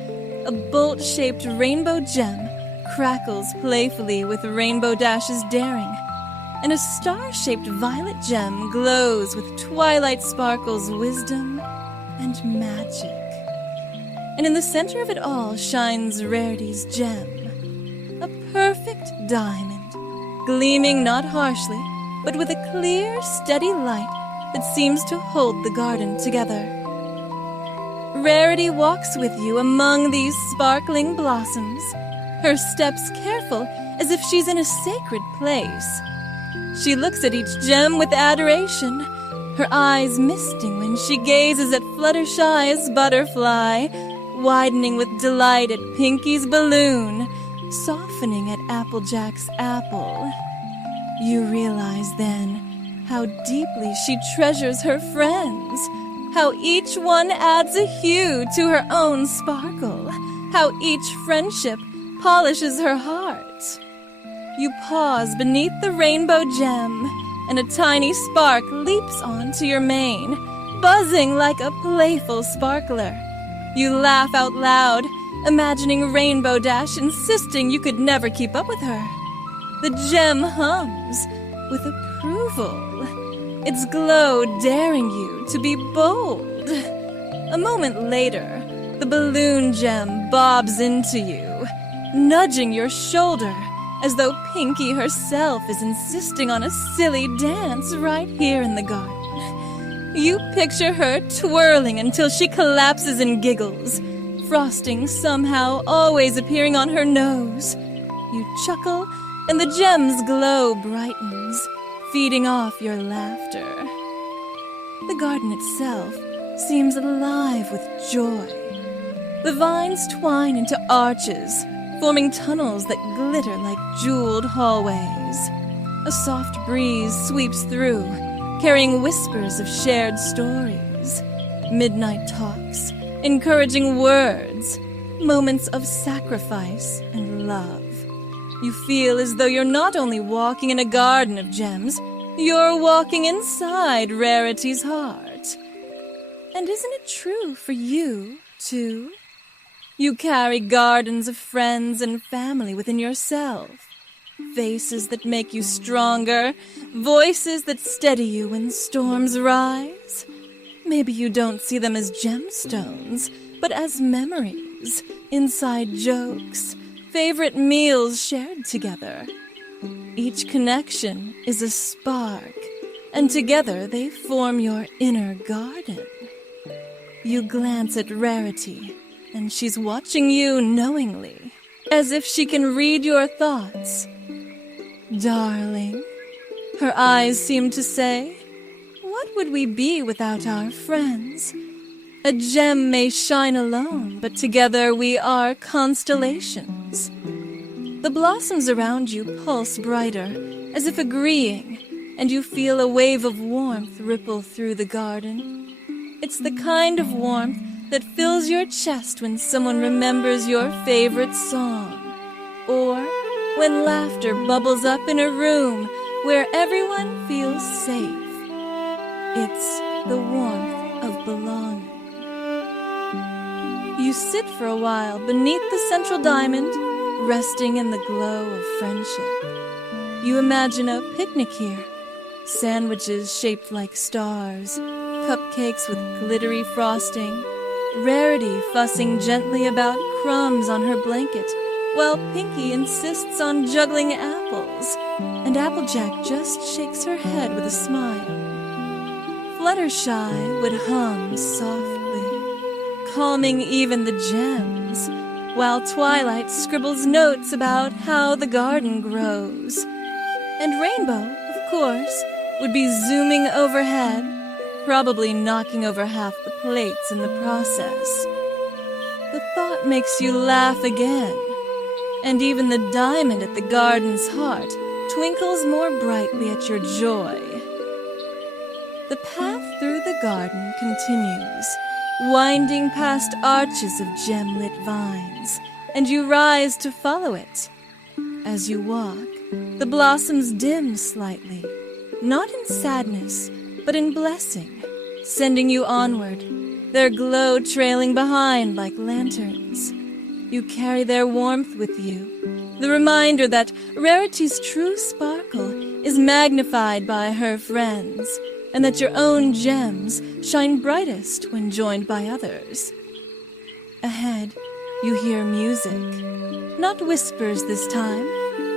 A bolt-shaped rainbow gem crackles playfully with Rainbow Dash's daring, and a star-shaped violet gem glows with Twilight Sparkle's wisdom and magic. And in the center of it all shines Rarity's gem, a perfect diamond, gleaming not harshly, but with a clear, steady light that seems to hold the garden together. Rarity walks with you among these sparkling blossoms, her steps careful as if she's in a sacred place. She looks at each gem with adoration, her eyes misting when she gazes at Fluttershy's butterfly, widening with delight at Pinkie's balloon, softening at Applejack's apple. You realize then how deeply she treasures her friends, how each one adds a hue to her own sparkle, how each friendship polishes her heart. You pause beneath the rainbow gem, and a tiny spark leaps onto your mane, buzzing like a playful sparkler. You laugh out loud, imagining Rainbow Dash insisting you could never keep up with her. The gem hums with approval, its glow daring you to be bold. A moment later, the balloon gem bobs into you, nudging your shoulder as though Pinkie herself is insisting on a silly dance right here in the garden. You picture her twirling until she collapses in giggles, frosting somehow always appearing on her nose. You chuckle, and the gem's glow brightens, feeding off your laughter. The garden itself seems alive with joy. The vines twine into arches, forming tunnels that glitter like jeweled hallways. A soft breeze sweeps through, carrying whispers of shared stories, midnight talks, encouraging words, moments of sacrifice and love. You feel as though you're not only walking in a garden of gems, you're walking inside Rarity's heart. And isn't it true for you, too? You carry gardens of friends and family within yourself. Faces that make you stronger, voices that steady you when storms rise. Maybe you don't see them as gemstones, but as memories, inside jokes, favorite meals shared together. Each connection is a spark, and together they form your inner garden. You glance at Rarity, and she's watching you knowingly, as if she can read your thoughts. Darling, her eyes seem to say, what would we be without our friends? A gem may shine alone, but together we are constellations. The blossoms around you pulse brighter, as if agreeing, and you feel a wave of warmth ripple through the garden. It's the kind of warmth that fills your chest when someone remembers your favorite song, or when laughter bubbles up in a room where everyone feels safe. It's the warmth of belonging. You sit for a while beneath the central diamond, resting in the glow of friendship. You imagine a picnic here, sandwiches shaped like stars, cupcakes with glittery frosting, Rarity fussing gently about crumbs on her blanket, while Pinky insists on juggling apples, and Applejack just shakes her head with a smile. Fluttershy would hum softly, calming even the gems, while Twilight scribbles notes about how the garden grows. And Rainbow, of course, would be zooming overhead, probably knocking over half the plates in the process. The thought makes you laugh again, and even the diamond at the garden's heart twinkles more brightly at your joy. The path through the garden continues, winding past arches of gem-lit vines, and you rise to follow it. As you walk, the blossoms dim slightly, not in sadness, but in blessing, sending you onward, their glow trailing behind like lanterns. You carry their warmth with you, the reminder that Rarity's true sparkle is magnified by her friends, and that your own gems shine brightest when joined by others. Ahead, you hear music. Not whispers this time,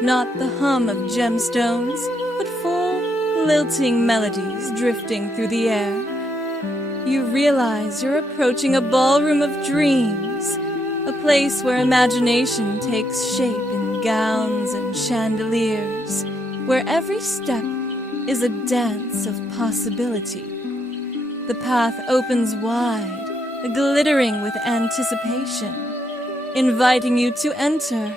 not the hum of gemstones, but full, lilting melodies drifting through the air. You realize you're approaching a ballroom of dreams, a place where imagination takes shape in gowns and chandeliers, where every step is a dance of possibility. The path opens wide, glittering with anticipation, inviting you to enter.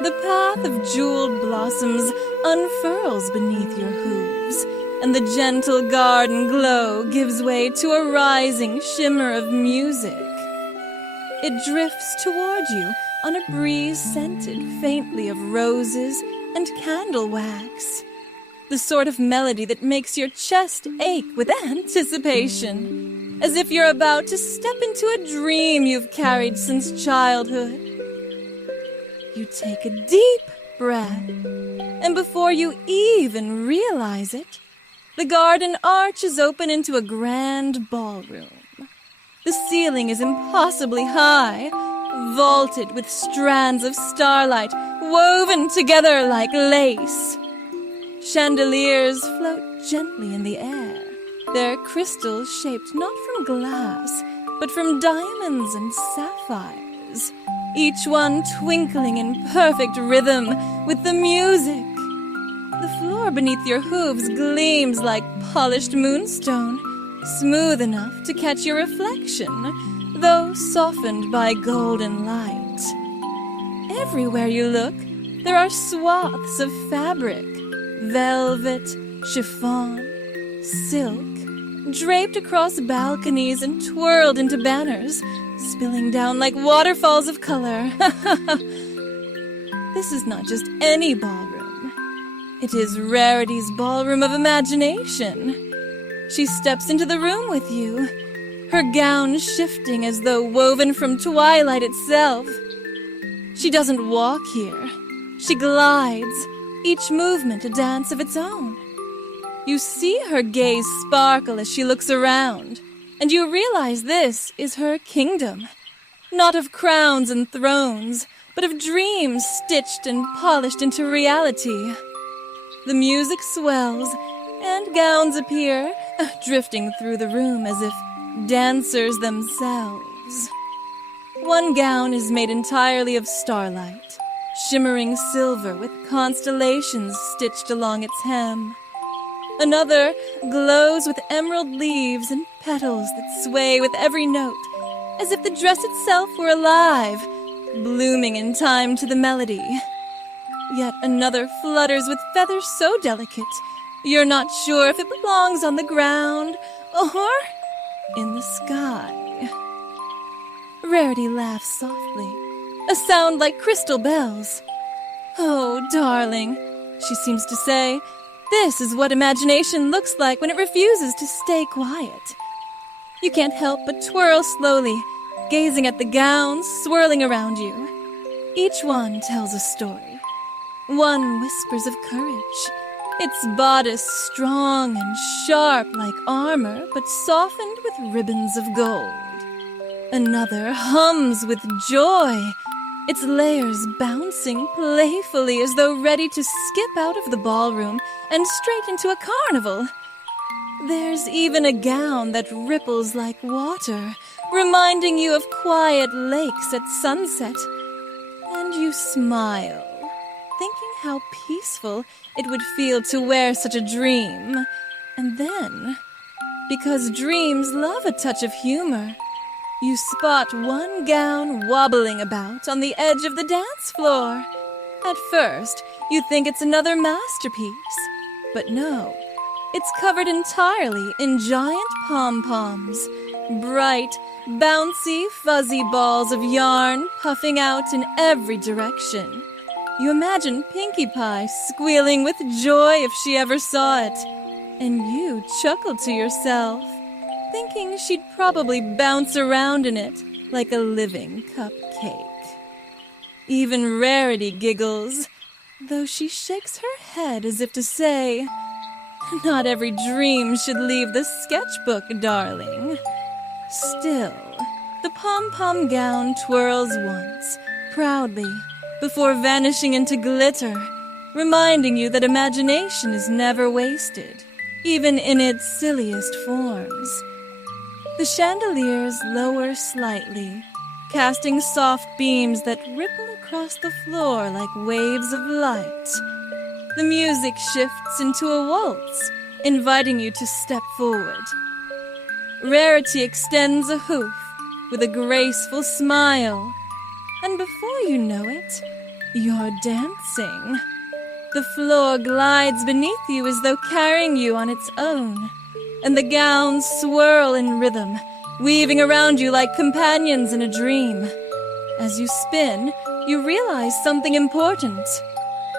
The path of jeweled blossoms unfurls beneath your hooves, and the gentle garden glow gives way to a rising shimmer of music. It drifts toward you on a breeze scented faintly of roses and candle wax, the sort of melody that makes your chest ache with anticipation, as if you're about to step into a dream you've carried since childhood. You take a deep breath, and before you even realize it, the garden arches open into a grand ballroom. The ceiling is impossibly high, vaulted with strands of starlight woven together like lace. Chandeliers float gently in the air, their crystals shaped not from glass, but from diamonds and sapphires, each one twinkling in perfect rhythm with the music. The floor beneath your hooves gleams like polished moonstone, smooth enough to catch your reflection, though softened by golden light. Everywhere you look, there are swaths of fabric, velvet, chiffon, silk, draped across balconies and twirled into banners, spilling down like waterfalls of color. This is not just any ballroom. It is Rarity's Ballroom of Imagination. She steps into the room with you, her gown shifting as though woven from twilight itself. She doesn't walk here. She glides, each movement a dance of its own. You see her gaze sparkle as she looks around, and you realize this is her kingdom, not of crowns and thrones, but of dreams stitched and polished into reality. The music swells, and gowns appear, drifting through the room as if dancers themselves. One gown is made entirely of starlight, shimmering silver with constellations stitched along its hem. Another glows with emerald leaves and petals that sway with every note, as if the dress itself were alive, blooming in time to the melody. Yet another flutters with feathers so delicate, you're not sure if it belongs on the ground or in the sky. Rarity laughs softly, a sound like crystal bells. "Oh, darling," she seems to say, "this is what imagination looks like when it refuses to stay quiet." You can't help but twirl slowly, gazing at the gowns swirling around you. Each one tells a story. One whispers of courage, its bodice strong and sharp like armor, but softened with ribbons of gold. Another hums with joy, its layers bouncing playfully as though ready to skip out of the ballroom and straight into a carnival. There's even a gown that ripples like water, reminding you of quiet lakes at sunset. And you smile, thinking how peaceful it would feel to wear such a dream. And then, because dreams love a touch of humor, you spot one gown wobbling about on the edge of the dance floor. At first, you think it's another masterpiece, but no, it's covered entirely in giant pom-poms, bright, bouncy, fuzzy balls of yarn puffing out in every direction. You imagine Pinkie Pie squealing with joy if she ever saw it, and you chuckle to yourself, thinking she'd probably bounce around in it like a living cupcake. Even Rarity giggles, though she shakes her head as if to say, "Not every dream should leave the sketchbook, darling." Still, the pom-pom gown twirls once, proudly, before vanishing into glitter, reminding you that imagination is never wasted, even in its silliest forms. The chandeliers lower slightly, casting soft beams that ripple across the floor like waves of light. The music shifts into a waltz, inviting you to step forward. Rarity extends a hoof with a graceful smile, and before you know it, you're dancing. The floor glides beneath you as though carrying you on its own, and the gowns swirl in rhythm, weaving around you like companions in a dream. As you spin, you realize something important.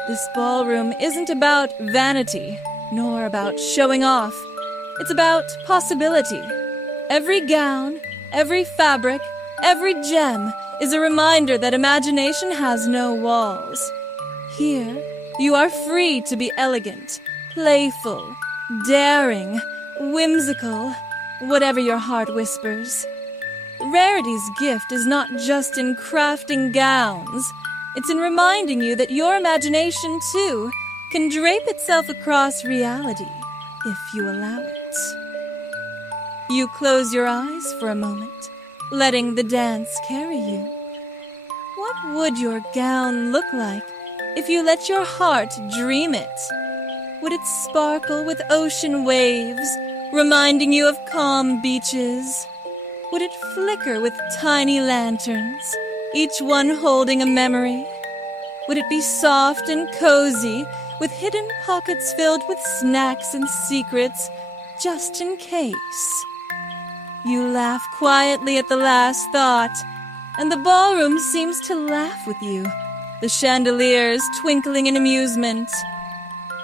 This ballroom isn't about vanity, nor about showing off. It's about possibility. Every gown, every fabric, every gem is a reminder that imagination has no walls. Here, you are free to be elegant, playful, daring, whimsical, whatever your heart whispers. Rarity's gift is not just in crafting gowns. It's in reminding you that your imagination, too, can drape itself across reality if you allow it. You close your eyes for a moment, letting the dance carry you. What would your gown look like if you let your heart dream it? Would it sparkle with ocean waves, reminding you of calm beaches? Would it flicker with tiny lanterns, each one holding a memory? Would it be soft and cozy, with hidden pockets filled with snacks and secrets, just in case? You laugh quietly at the last thought, and the ballroom seems to laugh with you, the chandeliers twinkling in amusement.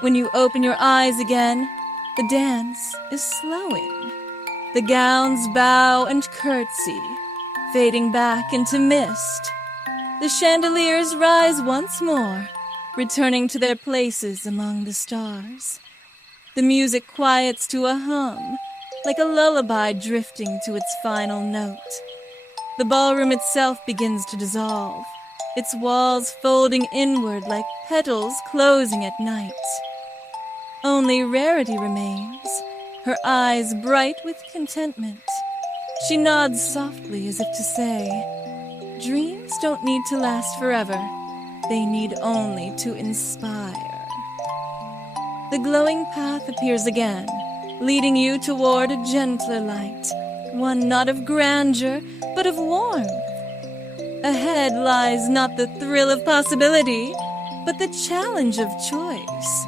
When you open your eyes again, the dance is slowing. The gowns bow and curtsy, fading back into mist. The chandeliers rise once more, returning to their places among the stars. The music quiets to a hum, like a lullaby drifting to its final note. The ballroom itself begins to dissolve, its walls folding inward like petals closing at night. Only Rarity remains, her eyes bright with contentment. She nods softly as if to say, dreams don't need to last forever. They need only to inspire. The glowing path appears again, leading you toward a gentler light, one not of grandeur, but of warmth. Ahead lies not the thrill of possibility, but the challenge of choice,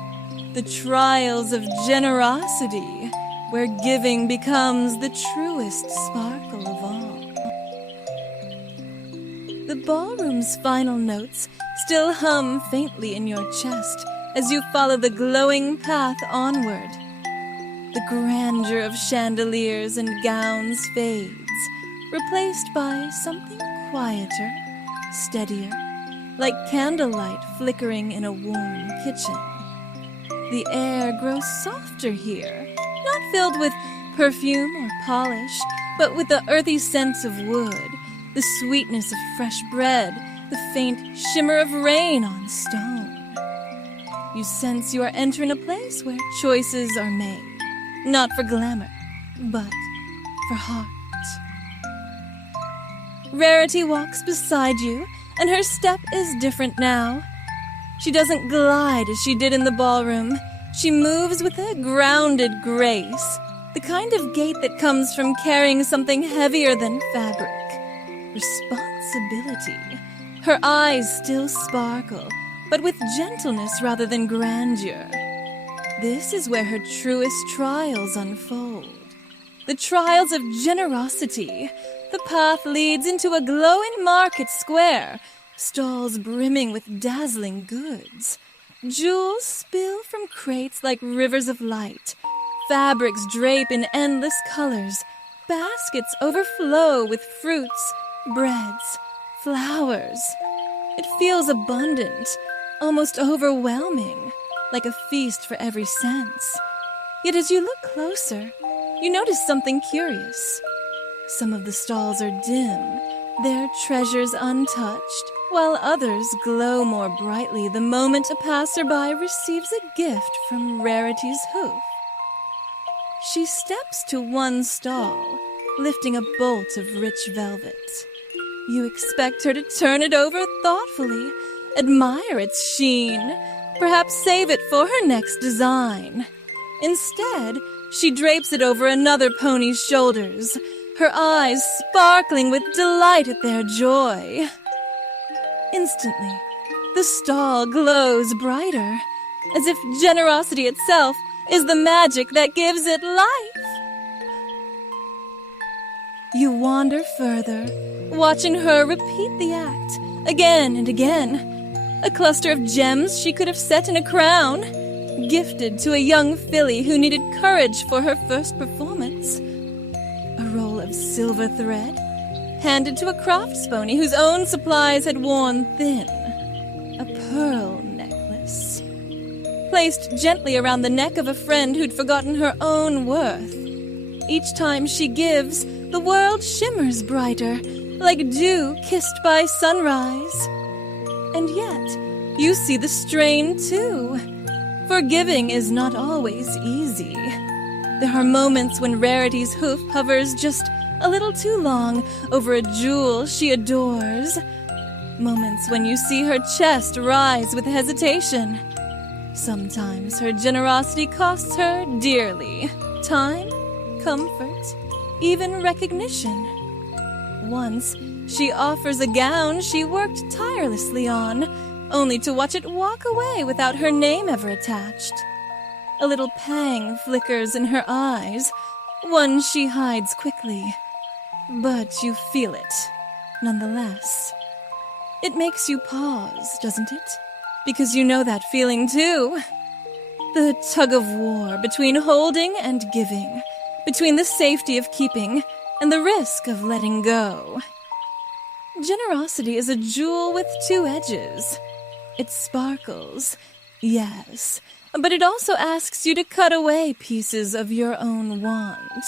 the trials of generosity, where giving becomes the truest sparkle of all. The ballroom's final notes still hum faintly in your chest as you follow the glowing path onward. The grandeur of chandeliers and gowns fades, replaced by something quieter, steadier, like candlelight flickering in a warm kitchen. The air grows softer here, not filled with perfume or polish, but with the earthy scent of wood, the sweetness of fresh bread, the faint shimmer of rain on stone. You sense you are entering a place where choices are made, not for glamour, but for heart. Rarity walks beside you, and her step is different now. She doesn't glide as she did in the ballroom. She moves with a grounded grace, the kind of gait that comes from carrying something heavier than fabric. Responsibility. Her eyes still sparkle, but with gentleness rather than grandeur. This is where her truest trials unfold. The trials of generosity. The path leads into a glowing market square, stalls brimming with dazzling goods. Jewels spill from crates like rivers of light. Fabrics drape in endless colors. Baskets overflow with fruits, breads, flowers. It feels abundant, almost overwhelming, like a feast for every sense. Yet as you look closer, you notice something curious. Some of the stalls are dim, their treasures untouched, while others glow more brightly the moment a passerby receives a gift from Rarity's hoof. She steps to one stall, lifting a bolt of rich velvet. You expect her to turn it over thoughtfully, admire its sheen, perhaps save it for her next design. Instead, she drapes it over another pony's shoulders, her eyes sparkling with delight at their joy. Instantly, the stall glows brighter, as if generosity itself is the magic that gives it life. You wander further, watching her repeat the act again and again. A cluster of gems she could have set in a crown, gifted to a young filly who needed courage for her first performance. A roll of silver thread, handed to a craftspony whose own supplies had worn thin. A pearl necklace, placed gently around the neck of a friend who'd forgotten her own worth. Each time she gives, the world shimmers brighter, like dew kissed by sunrise. And yet, you see the strain too. Forgiving is not always easy. There are moments when Rarity's hoof hovers just a little too long over a jewel she adores. Moments when you see her chest rise with hesitation. Sometimes her generosity costs her dearly. Time, comfort, even recognition. Once, she offers a gown she worked tirelessly on, only to watch it walk away without her name ever attached. A little pang flickers in her eyes, one she hides quickly. But you feel it, nonetheless. It makes you pause, doesn't it? Because you know that feeling too. The tug-of-war between holding and giving, between the safety of keeping and the risk of letting go. Generosity is a jewel with two edges. It sparkles, yes, but it also asks you to cut away pieces of your own want.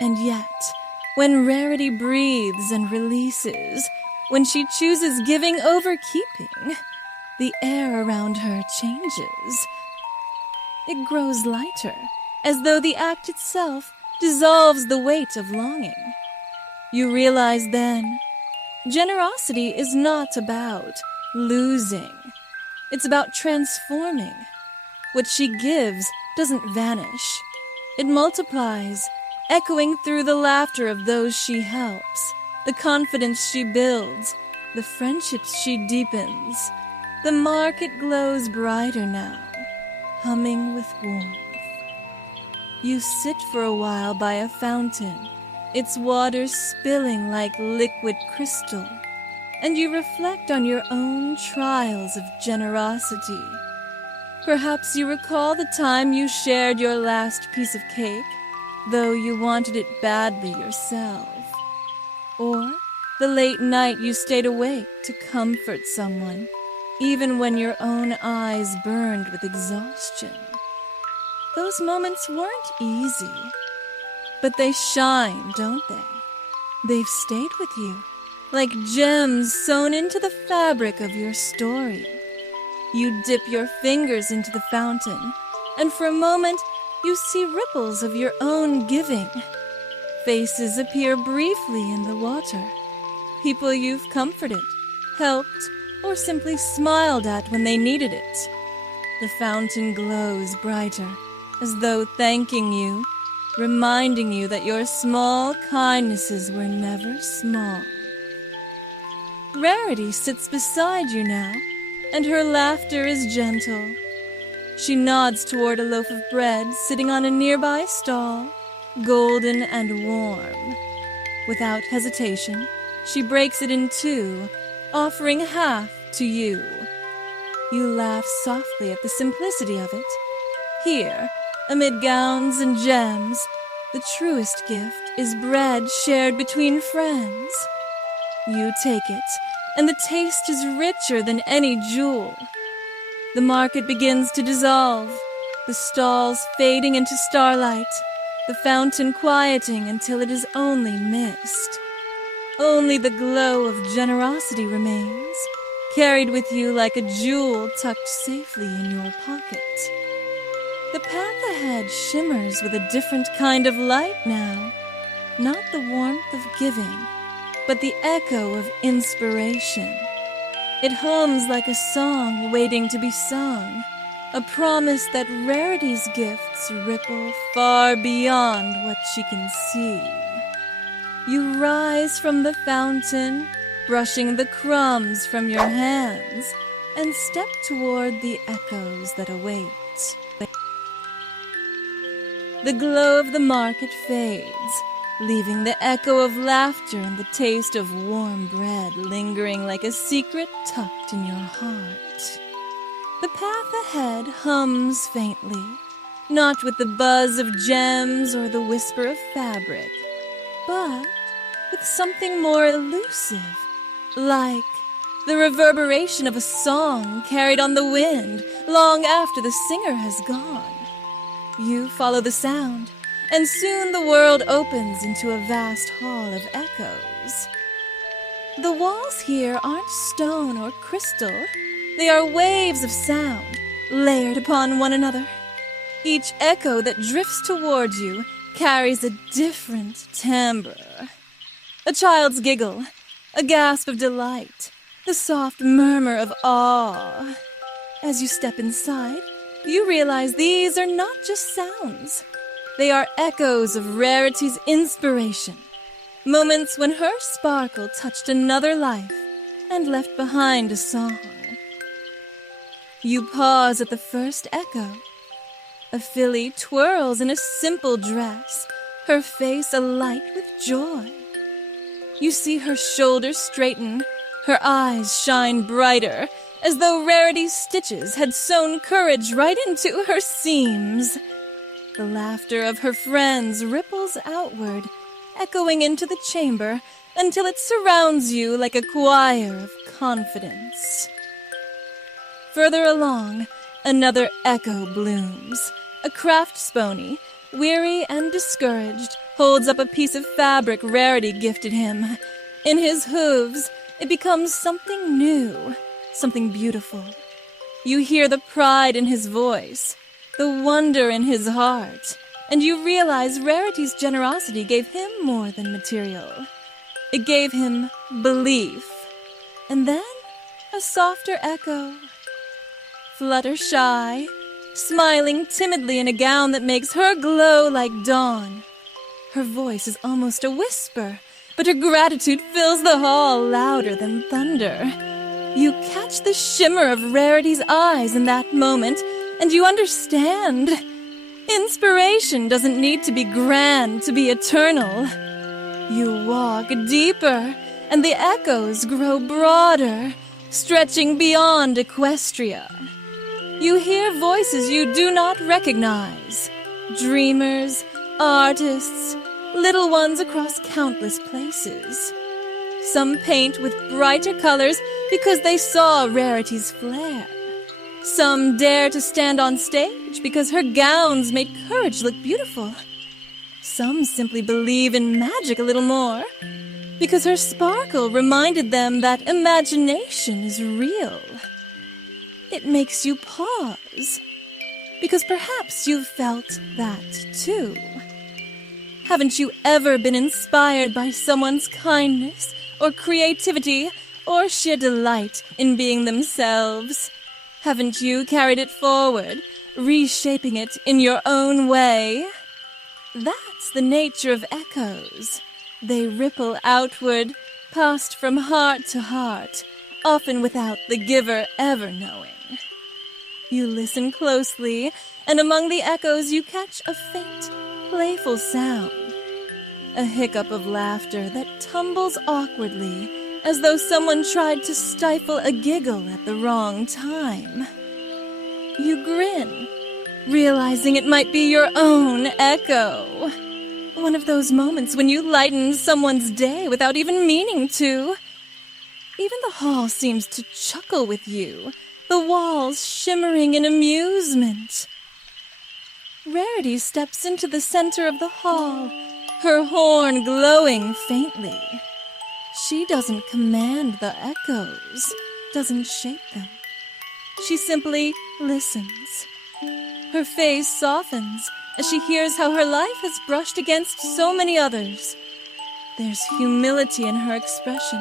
And yet, when Rarity breathes and releases, when she chooses giving over keeping, the air around her changes. It grows lighter, as though the act itself dissolves the weight of longing. You realize then, generosity is not about losing. It's about transforming. What she gives doesn't vanish. It multiplies, echoing through the laughter of those she helps, the confidence she builds, the friendships she deepens. The market glows brighter now, humming with warmth. You sit for a while by a fountain, its waters spilling like liquid crystal, and you reflect on your own trials of generosity. Perhaps you recall the time you shared your last piece of cake, though you wanted it badly yourself. Or the late night you stayed awake to comfort someone, even when your own eyes burned with exhaustion. Those moments weren't easy, but they shine, don't they? They've stayed with you, like gems sewn into the fabric of your story. You dip your fingers into the fountain, and for a moment you see ripples of your own giving. Faces appear briefly in the water. People you've comforted, helped, or simply smiled at when they needed it. The fountain glows brighter, as though thanking you, reminding you that your small kindnesses were never small. Rarity sits beside you now, and her laughter is gentle. She nods toward a loaf of bread sitting on a nearby stall, golden and warm. Without hesitation, she breaks it in two, offering half to you. You laugh softly at the simplicity of it. Here, amid gowns and gems, the truest gift is bread shared between friends. You take it, and the taste is richer than any jewel. The market begins to dissolve, the stalls fading into starlight, the fountain quieting until it is only mist. Only the glow of generosity remains, carried with you like a jewel tucked safely in your pocket. The path ahead shimmers with a different kind of light now, not the warmth of giving, but the echo of inspiration. It hums like a song waiting to be sung, a promise that Rarity's gifts ripple far beyond what she can see. You rise from the fountain, brushing the crumbs from your hands, and step toward the echoes that await. The glow of the market fades, leaving the echo of laughter and the taste of warm bread lingering like a secret tucked in your heart. The path ahead hums faintly, not with the buzz of gems or the whisper of fabric, but with something more elusive, like the reverberation of a song carried on the wind long after the singer has gone. You follow the sound, and soon the world opens into a vast hall of echoes. The walls here aren't stone or crystal. They are waves of sound, layered upon one another. Each echo that drifts toward you carries a different timbre. A child's giggle, a gasp of delight, the soft murmur of awe. As you step inside, You realize these are not just sounds. They are echoes of Rarity's inspiration. Moments when her sparkle touched another life and left behind a song. You pause at the first echo. A filly twirls in a simple dress, her face alight with joy. You see her shoulders straighten, her eyes shine brighter, as though Rarity's stitches had sewn courage right into her seams. The laughter of her friends ripples outward, echoing into the chamber until it surrounds you like a choir of confidence. Further along, another echo blooms. A craftsponey, weary and discouraged, holds up a piece of fabric Rarity gifted him. In his hooves, it becomes something new, something beautiful. You hear the pride in his voice, the wonder in his heart, and you realize Rarity's generosity gave him more than material. It gave him belief. And then a softer echo. Fluttershy, smiling timidly in a gown that makes her glow like dawn. Her voice is almost a whisper, but her gratitude fills the hall louder than thunder. You catch the shimmer of Rarity's eyes in that moment, and you understand. Inspiration doesn't need to be grand to be eternal. You walk deeper, and the echoes grow broader, stretching beyond Equestria. You hear voices you do not recognize. Dreamers, artists, little ones across countless places. Some paint with brighter colors because they saw Rarity's flair. Some dare to stand on stage because her gowns made courage look beautiful. Some simply believe in magic a little more because her sparkle reminded them that imagination is real. It makes you pause, because perhaps you've felt that too. Haven't you ever been inspired by someone's kindness or creativity or sheer delight in being themselves? Haven't you carried it forward, reshaping it in your own way? That's the nature of echoes. They ripple outward, passed from heart to heart, often without the giver ever knowing. You listen closely, and among the echoes you catch a faint, playful sound. A hiccup of laughter that tumbles awkwardly, as though someone tried to stifle a giggle at the wrong time. You grin, realizing it might be your own echo. One of those moments when you lighten someone's day without even meaning to. Even the hall seems to chuckle with you, the walls shimmering in amusement. Rarity steps into the center of the hall, her horn glowing faintly. She doesn't command the echoes, doesn't shape them. She simply listens. Her face softens as she hears how her life has brushed against so many others. There's humility in her expression,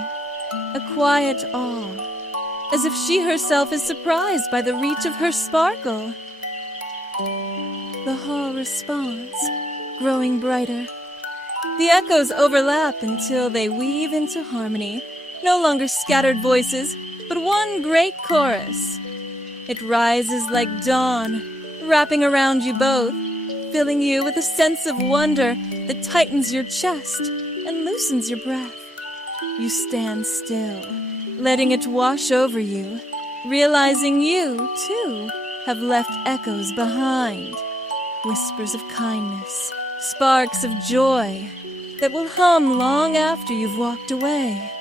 a quiet awe, as if she herself is surprised by the reach of her sparkle. The hall responds, growing brighter. The echoes overlap until they weave into harmony, no longer scattered voices, but one great chorus. It rises like dawn, wrapping around you both, filling you with a sense of wonder that tightens your chest and loosens your breath. You stand still, letting it wash over you, realizing you, too, have left echoes behind. Whispers of kindness, sparks of joy that will hum long after you've walked away.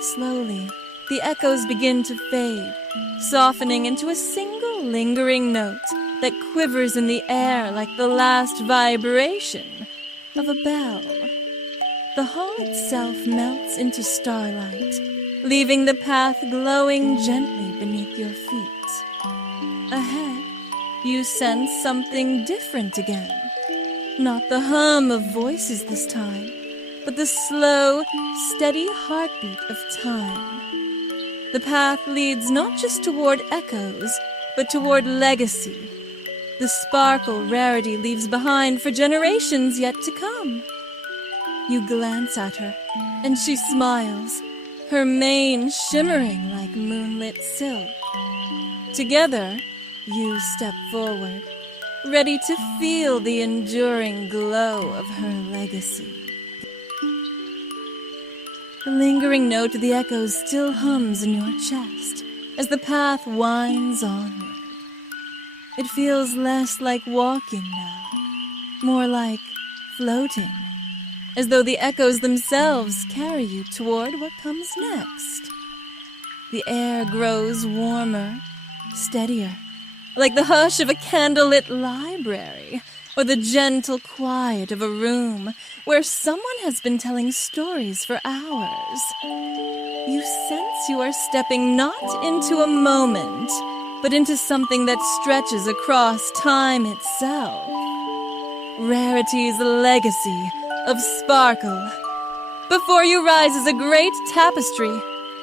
Slowly, the echoes begin to fade, softening into a single lingering note that quivers in the air like the last vibration of a bell. The hall itself melts into starlight, leaving the path glowing gently beneath your feet. Ahead, you sense something different again. Not the hum of voices this time, but the slow, steady heartbeat of time. The path leads not just toward echoes, but toward legacy, the sparkle Rarity leaves behind for generations yet to come. You glance at her, and she smiles, her mane shimmering like moonlit silk. Together, you step forward, ready to feel the enduring glow of her legacy. The lingering note of the echoes still hums in your chest as the path winds onward. It feels less like walking now, more like floating, as though the echoes themselves carry you toward what comes next. The air grows warmer, steadier, like the hush of a candlelit library, or the gentle quiet of a room where someone has been telling stories for hours. You sense you are stepping not into a moment, but into something that stretches across time itself. Rarity's legacy of sparkle. Before you rises a great tapestry,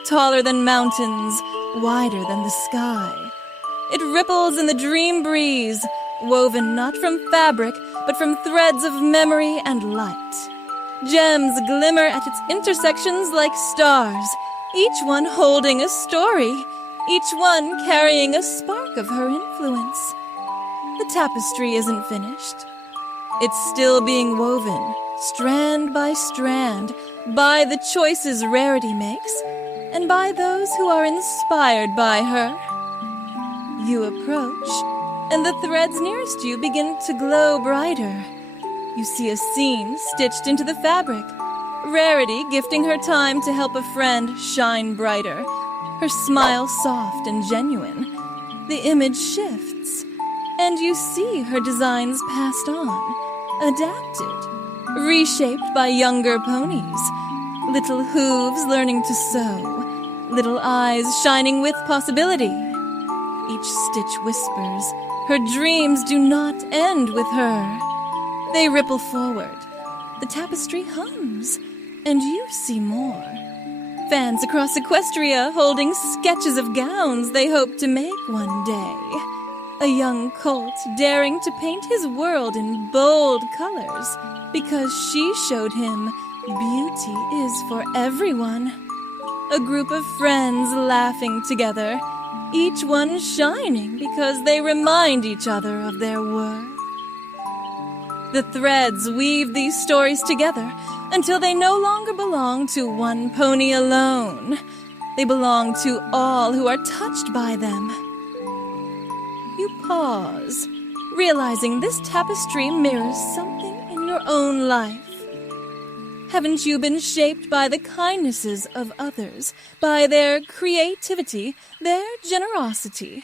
taller than mountains, wider than the sky. It ripples in the dream breeze, woven not from fabric, but from threads of memory and light. Gems glimmer at its intersections like stars, each one holding a story, each one carrying a spark of her influence. The tapestry isn't finished. It's still being woven, strand by strand, by the choices Rarity makes, and by those who are inspired by her. You approach, and the threads nearest you begin to glow brighter. You see a scene stitched into the fabric, Rarity gifting her time to help a friend shine brighter, her smile soft and genuine. The image shifts, and you see her designs passed on, adapted, reshaped by younger ponies, little hooves learning to sew, little eyes shining with possibility. Each stitch whispers, her dreams do not end with her. They ripple forward. The tapestry hums, and you see more. Fans across Equestria holding sketches of gowns they hope to make one day. A young colt daring to paint his world in bold colors because she showed him beauty is for everyone. A group of friends laughing together, each one shining because they remind each other of their worth. The threads weave these stories together until they no longer belong to one pony alone. They belong to all who are touched by them. You pause, realizing this tapestry mirrors something in your own life. Haven't you been shaped by the kindnesses of others, by their creativity, their generosity?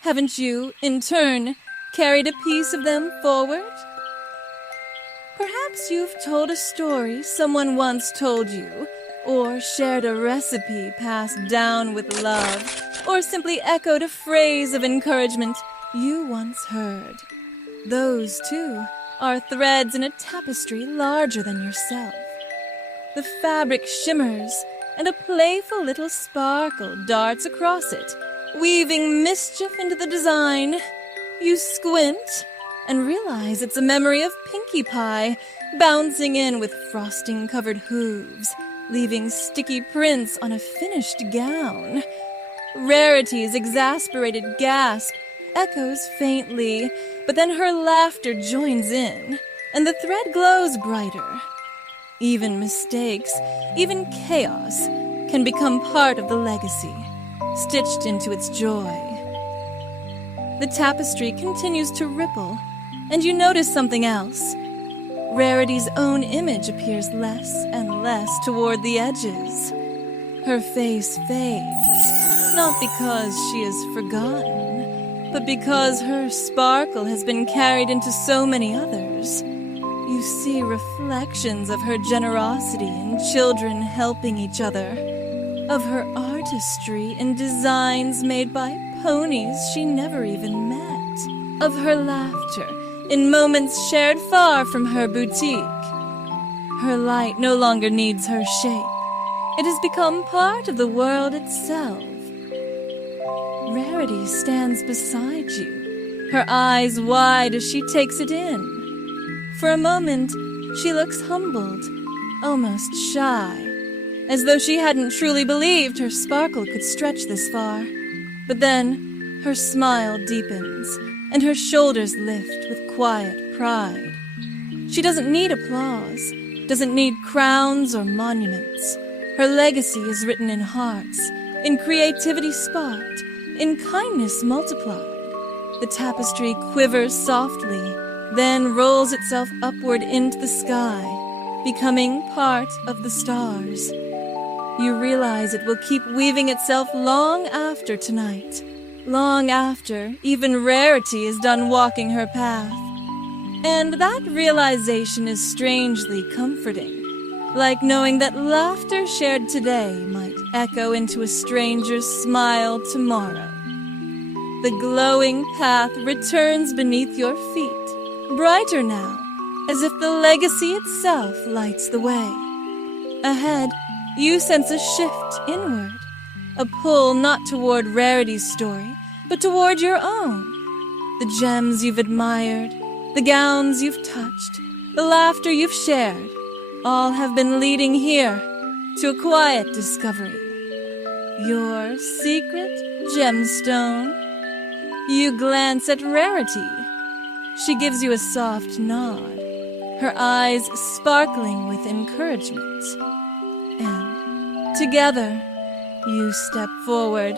Haven't you, in turn, carried a piece of them forward? Perhaps you've told a story someone once told you, or shared a recipe passed down with love, or simply echoed a phrase of encouragement you once heard. Those, too, are threads in a tapestry larger than yourself. The fabric shimmers, and a playful little sparkle darts across it, weaving mischief into the design. You squint and realize it's a memory of Pinkie Pie, bouncing in with frosting-covered hooves, leaving sticky prints on a finished gown. Rarity's exasperated gasp echoes faintly, but then her laughter joins in, and the thread glows brighter. Even mistakes, even chaos, can become part of the legacy, stitched into its joy. The tapestry continues to ripple, and you notice something else. Rarity's own image appears less and less toward the edges. Her face fades, not because she is forgotten, but because her sparkle has been carried into so many others. You see reflections of her generosity in children helping each other, of her artistry in designs made by ponies she never even met, of her laughter in moments shared far from her boutique. Her light no longer needs her shape. It has become part of the world itself. Rarity stands beside you, her eyes wide as she takes it in. For a moment, she looks humbled, almost shy, as though she hadn't truly believed her sparkle could stretch this far. But then, her smile deepens, and her shoulders lift with quiet pride. She doesn't need applause, doesn't need crowns or monuments. Her legacy is written in hearts, in creativity sparked, in kindness multiplied. The tapestry quivers softly, then rolls itself upward into the sky, becoming part of the stars. You realize it will keep weaving itself long after tonight, long after even Rarity is done walking her path. And that realization is strangely comforting, like knowing that laughter shared today might echo into a stranger's smile tomorrow. The glowing path returns beneath your feet, brighter now, as if the legacy itself lights the way. Ahead, you sense a shift inward, a pull not toward Rarity's story, but toward your own. The gems you've admired, the gowns you've touched, the laughter you've shared, all have been leading here to a quiet discovery. Your secret gemstone. You glance at Rarity. She gives you a soft nod, her eyes sparkling with encouragement. And together, you step forward,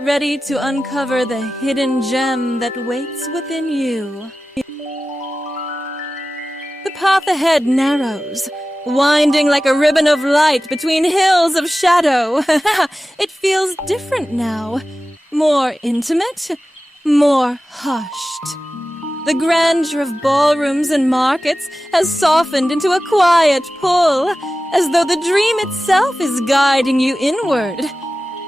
ready to uncover the hidden gem that waits within you. The path ahead narrows, winding like a ribbon of light between hills of shadow. It feels different now, more intimate, more hushed. The grandeur of ballrooms and markets has softened into a quiet pull, as though the dream itself is guiding you inward.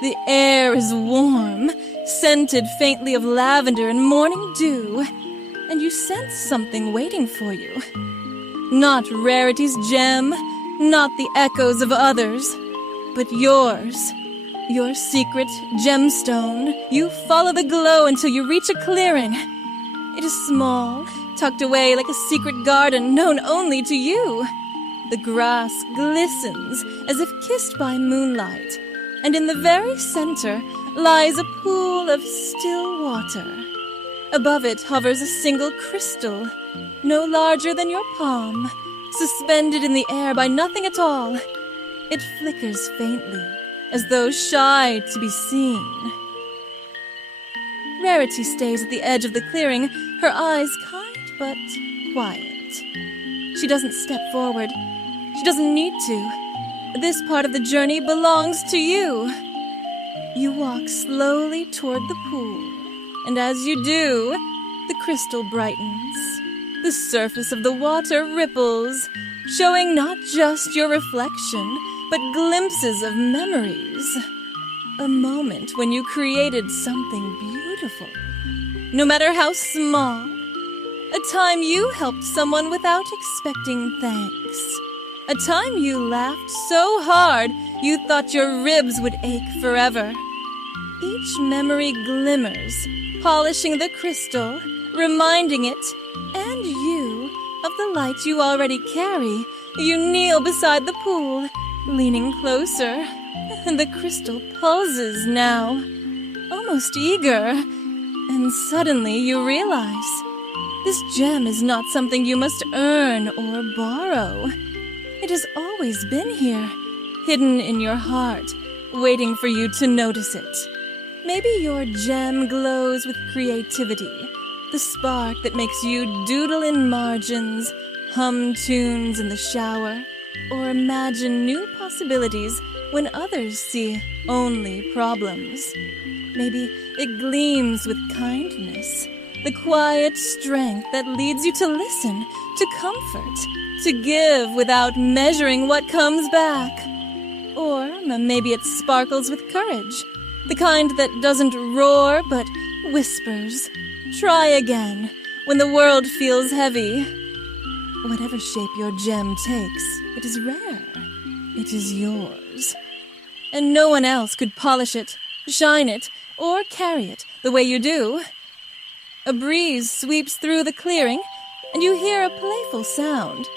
The air is warm, scented faintly of lavender and morning dew, and you sense something waiting for you. Not Rarity's gem, not the echoes of others, but yours. Your secret gemstone. You follow the glow until you reach a clearing. It is small, tucked away like a secret garden known only to you. The grass glistens as if kissed by moonlight, and in the very center lies a pool of still water. Above it hovers a single crystal, no larger than your palm, suspended in the air by nothing at all. It flickers faintly, as though shy to be seen. Rarity stays at the edge of the clearing, her eyes kind but quiet. She doesn't step forward. She doesn't need to. This part of the journey belongs to you. You walk slowly toward the pool, and as you do, the crystal brightens. The surface of the water ripples, showing not just your reflection, but glimpses of memories. A moment when you created something beautiful, no matter how small. A time you helped someone without expecting thanks. A time you laughed so hard you thought your ribs would ache forever. Each memory glimmers, polishing the crystal, reminding it, and you, of the light you already carry. You kneel beside the pool, leaning closer. The crystal pulses now, almost eager. And suddenly you realize, this gem is not something you must earn or borrow. It has always been here, hidden in your heart, waiting for you to notice it. Maybe your gem glows with creativity, the spark that makes you doodle in margins, hum tunes in the shower, or imagine new possibilities when others see only problems. Maybe it gleams with kindness, the quiet strength that leads you to listen, to comfort, to give without measuring what comes back. Or maybe it sparkles with courage, the kind that doesn't roar but whispers. Try again when the world feels heavy. Whatever shape your gem takes, it is rare. It is yours. And no one else could polish it, shine it, or carry it the way you do. A breeze sweeps through the clearing, and you hear a playful sound,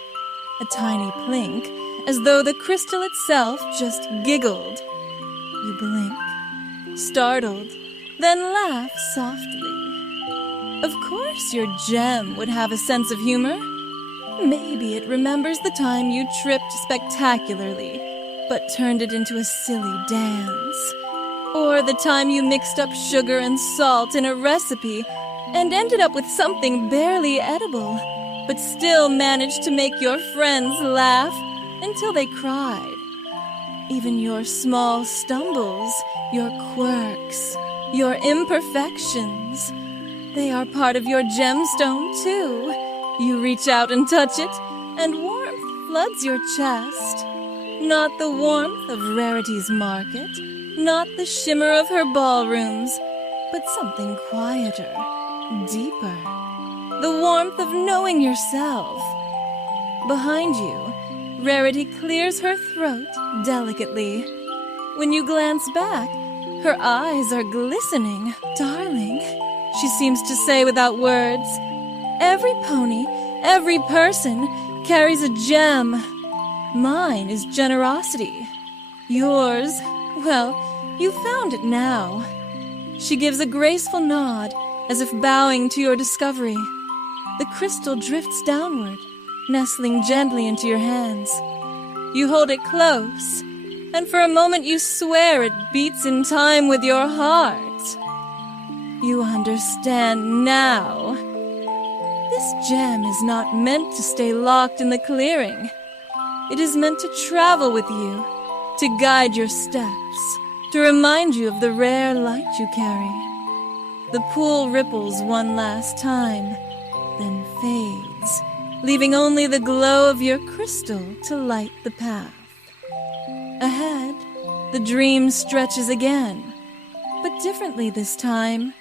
a tiny plink, as though the crystal itself just giggled. You blink, startled, then laugh softly. Of course your gem would have a sense of humor. Maybe it remembers the time you tripped spectacularly, but turned it into a silly dance. Or the time you mixed up sugar and salt in a recipe and ended up with something barely edible, but still managed to make your friends laugh until they cried. Even your small stumbles, your quirks, your imperfections, they are part of your gemstone too. You reach out and touch it, and warmth floods your chest. Not the warmth of Rarity's market, not the shimmer of her ballrooms, but something quieter, deeper. The warmth of knowing yourself. Behind you, Rarity clears her throat delicately. When you glance back, her eyes are glistening. Darling, she seems to say without words. Every pony, every person carries a gem. Mine is generosity. Yours, well, you found it now. She gives a graceful nod, as if bowing to your discovery. The crystal drifts downward, nestling gently into your hands. You hold it close, and for a moment you swear it beats in time with your heart. You understand now. This gem is not meant to stay locked in the clearing. It is meant to travel with you, to guide your steps, to remind you of the rare light you carry. The pool ripples one last time, then fades, leaving only the glow of your crystal to light the path. Ahead, the dream stretches again, but differently this time.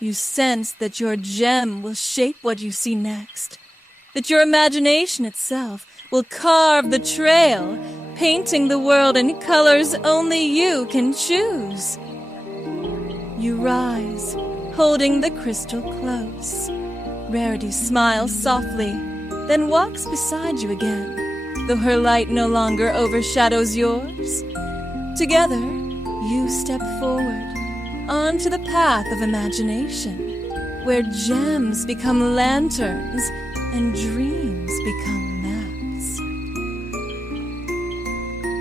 You sense that your gem will shape what you see next, that your imagination itself will carve the trail, painting the world in colors only you can choose. You rise, holding the crystal close. Rarity smiles softly, then walks beside you again, though her light no longer overshadows yours. Together, you step forward, onto the path of imagination, where gems become lanterns and dreams become maps.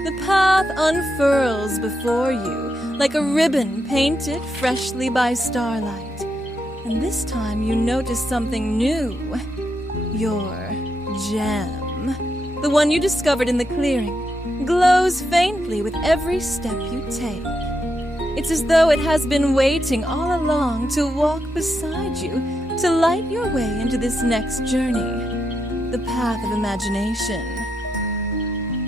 The path unfurls before you like a ribbon painted freshly by starlight, and this time you notice something new. Your gem, the one you discovered in the clearing, glows faintly with every step you take. It's as though it has been waiting all along to walk beside you, to light your way into this next journey, the path of imagination.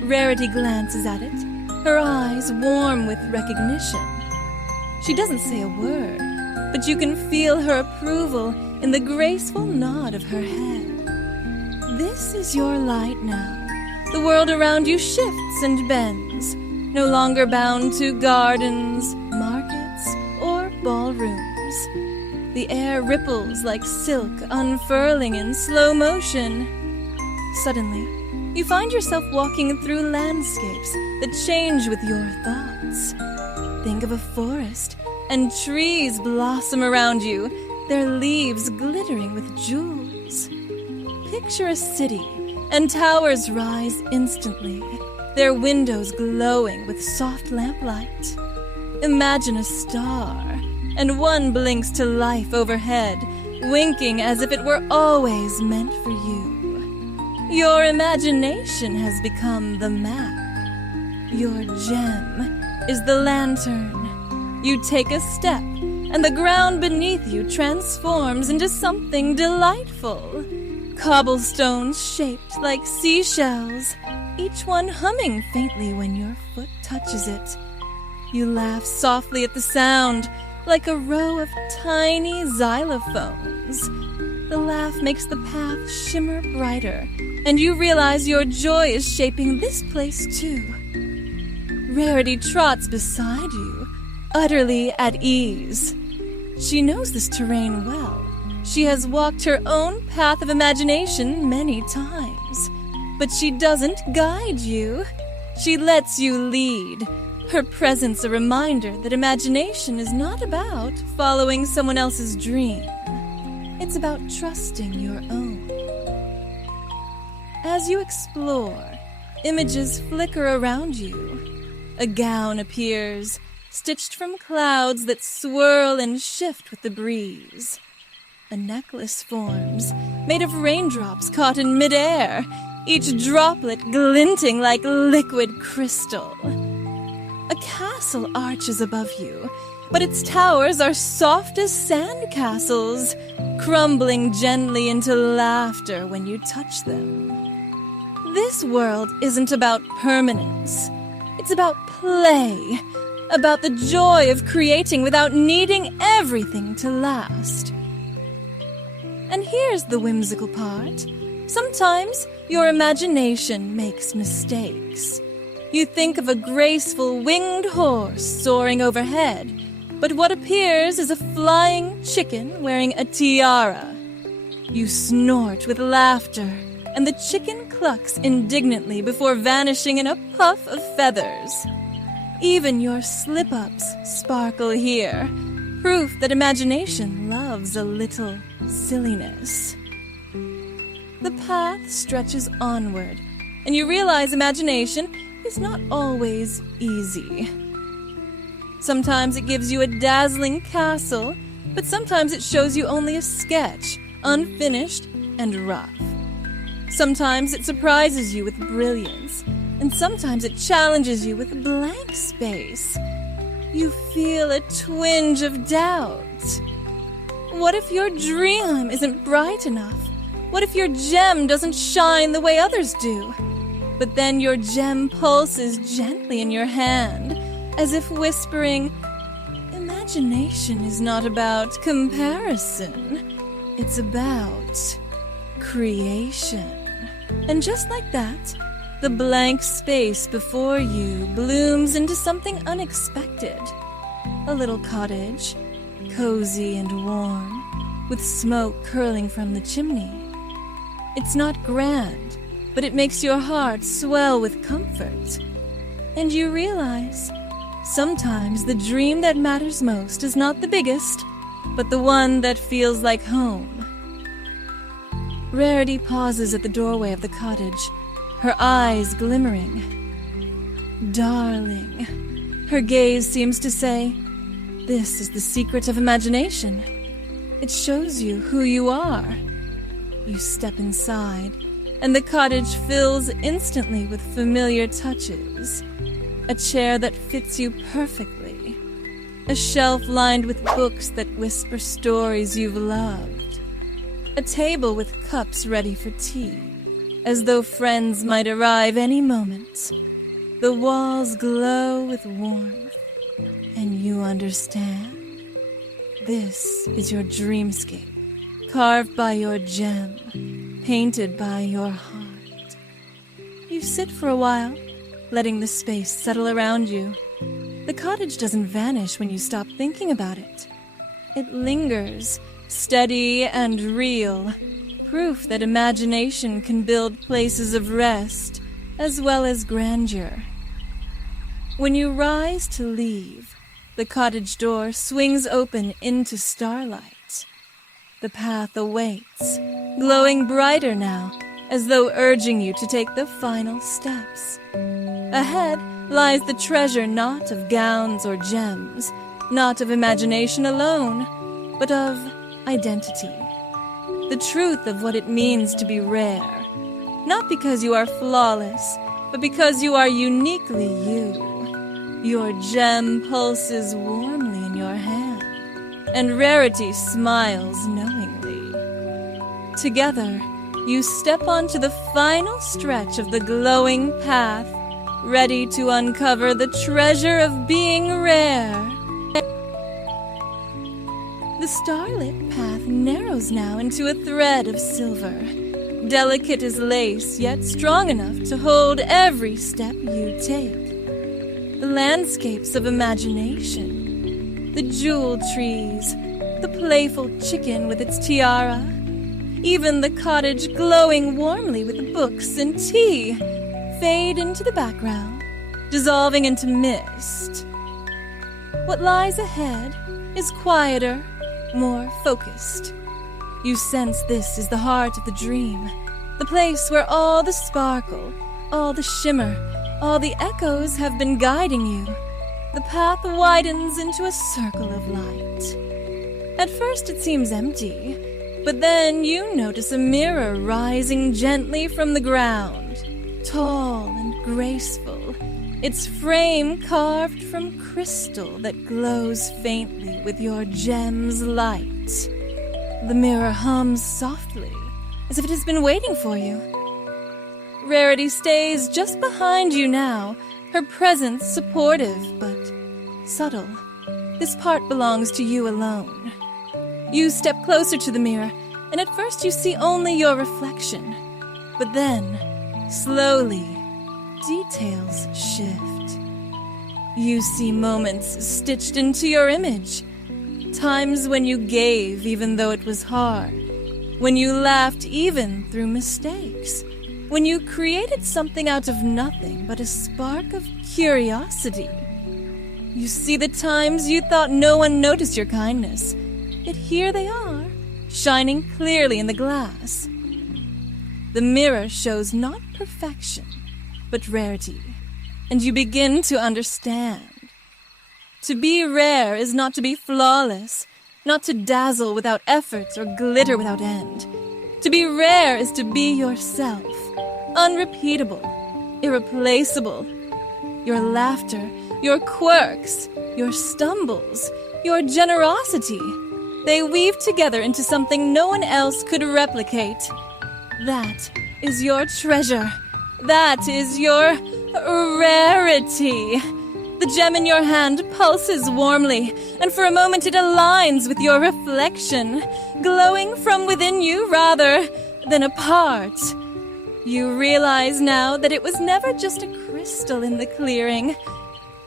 Rarity glances at it, her eyes warm with recognition. She doesn't say a word, but you can feel her approval in the graceful nod of her head. This is your light now. The world around you shifts and bends, no longer bound to gardens, markets, or ballrooms. The air ripples like silk unfurling in slow motion. Suddenly, you find yourself walking through landscapes that change with your thoughts. Think of a forest, and trees blossom around you, their leaves glittering with jewels. Picture a city, and towers rise instantly, their windows glowing with soft lamplight. Imagine a star, and one blinks to life overhead, winking as if it were always meant for you. Your imagination has become the map. Your gem is the lantern. You take a step, and the ground beneath you transforms into something delightful. Cobblestones shaped like seashells, each one humming faintly when your foot touches it. You laugh softly at the sound, like a row of tiny xylophones. The laugh makes the path shimmer brighter, and you realize your joy is shaping this place too. Rarity trots beside you, utterly at ease. She knows this terrain well. She has walked her own path of imagination many times. But she doesn't guide you. She lets you lead. Her presence a reminder that imagination is not about following someone else's dream. It's about trusting your own. As you explore, images flicker around you. A gown appears, stitched from clouds that swirl and shift with the breeze. A necklace forms, made of raindrops caught in midair, each droplet glinting like liquid crystal. A castle arches above you, but its towers are soft as sand castles, crumbling gently into laughter when you touch them. This world isn't about permanence. It's about play, about the joy of creating without needing everything to last. And here's the whimsical part. Sometimes your imagination makes mistakes. You think of a graceful winged horse soaring overhead, but what appears is a flying chicken wearing a tiara. You snort with laughter, and the chicken clucks indignantly before vanishing in a puff of feathers. Even your slip-ups sparkle here, proof that imagination loves a little silliness. The path stretches onward, and you realize imagination is not always easy. Sometimes it gives you a dazzling castle, but sometimes it shows you only a sketch, unfinished and rough. Sometimes it surprises you with brilliance, and sometimes it challenges you with blank space. You feel a twinge of doubt. What if your dream isn't bright enough? What if your gem doesn't shine the way others do? But then your gem pulses gently in your hand, as if whispering, imagination is not about comparison. It's about creation. And just like that, the blank space before you blooms into something unexpected. A little cottage, cozy and warm, with smoke curling from the chimney. It's not grand, but it makes your heart swell with comfort. And you realize, sometimes the dream that matters most is not the biggest, but the one that feels like home. Rarity pauses at the doorway of the cottage, her eyes glimmering. Darling, her gaze seems to say, this is the secret of imagination. It shows you who you are. You step inside, and the cottage fills instantly with familiar touches. A chair that fits you perfectly. A shelf lined with books that whisper stories you've loved. A table with cups ready for tea, as though friends might arrive any moment. The walls glow with warmth, and you understand. This is your dreamscape, carved by your gem, painted by your heart. You sit for a while, letting the space settle around you. The cottage doesn't vanish when you stop thinking about it. It lingers, steady and real, proof that imagination can build places of rest as well as grandeur. When you rise to leave, the cottage door swings open into starlight. The path awaits, glowing brighter now, as though urging you to take the final steps. Ahead lies the treasure not of gowns or gems, not of imagination alone, but of identity. The truth of what it means to be rare, not because you are flawless, but because you are uniquely you. Your gem pulses warmly in your hand, and Rarity smiles knowingly. Together, you step onto the final stretch of the glowing path, ready to uncover the treasure of being rare. The starlit path narrows now into a thread of silver, delicate as lace, yet strong enough to hold every step you take. The landscapes of imagination, the jewel trees, the playful chicken with its tiara, even the cottage glowing warmly with the books and tea, fade into the background, dissolving into mist. What lies ahead is quieter, more focused. You sense this is the heart of the dream, the place where all the sparkle, all the shimmer, all the echoes have been guiding you. The path widens into a circle of light. At first it seems empty, but then you notice a mirror rising gently from the ground, tall and graceful, its frame carved from crystal that glows faintly with your gem's light. The mirror hums softly, as if it has been waiting for you. Rarity stays just behind you now, her presence supportive but subtle. This part belongs to you alone. You step closer to the mirror, and at first you see only your reflection. But then, slowly, details shift. You see moments stitched into your image. Times when you gave even though it was hard. When you laughed even through mistakes. When you created something out of nothing but a spark of curiosity. You see the times you thought no one noticed your kindness. Yet here they are, shining clearly in the glass. The mirror shows not perfection, but rarity, and you begin to understand. To be rare is not to be flawless, not to dazzle without effort or glitter without end. To be rare is to be yourself, unrepeatable, irreplaceable. Your laughter, your quirks, your stumbles, your generosity, they weave together into something no one else could replicate. That is your treasure. That is your rarity. The gem in your hand pulses warmly, and for a moment it aligns with your reflection, glowing from within you rather than apart. You realize now that it was never just a crystal in the clearing.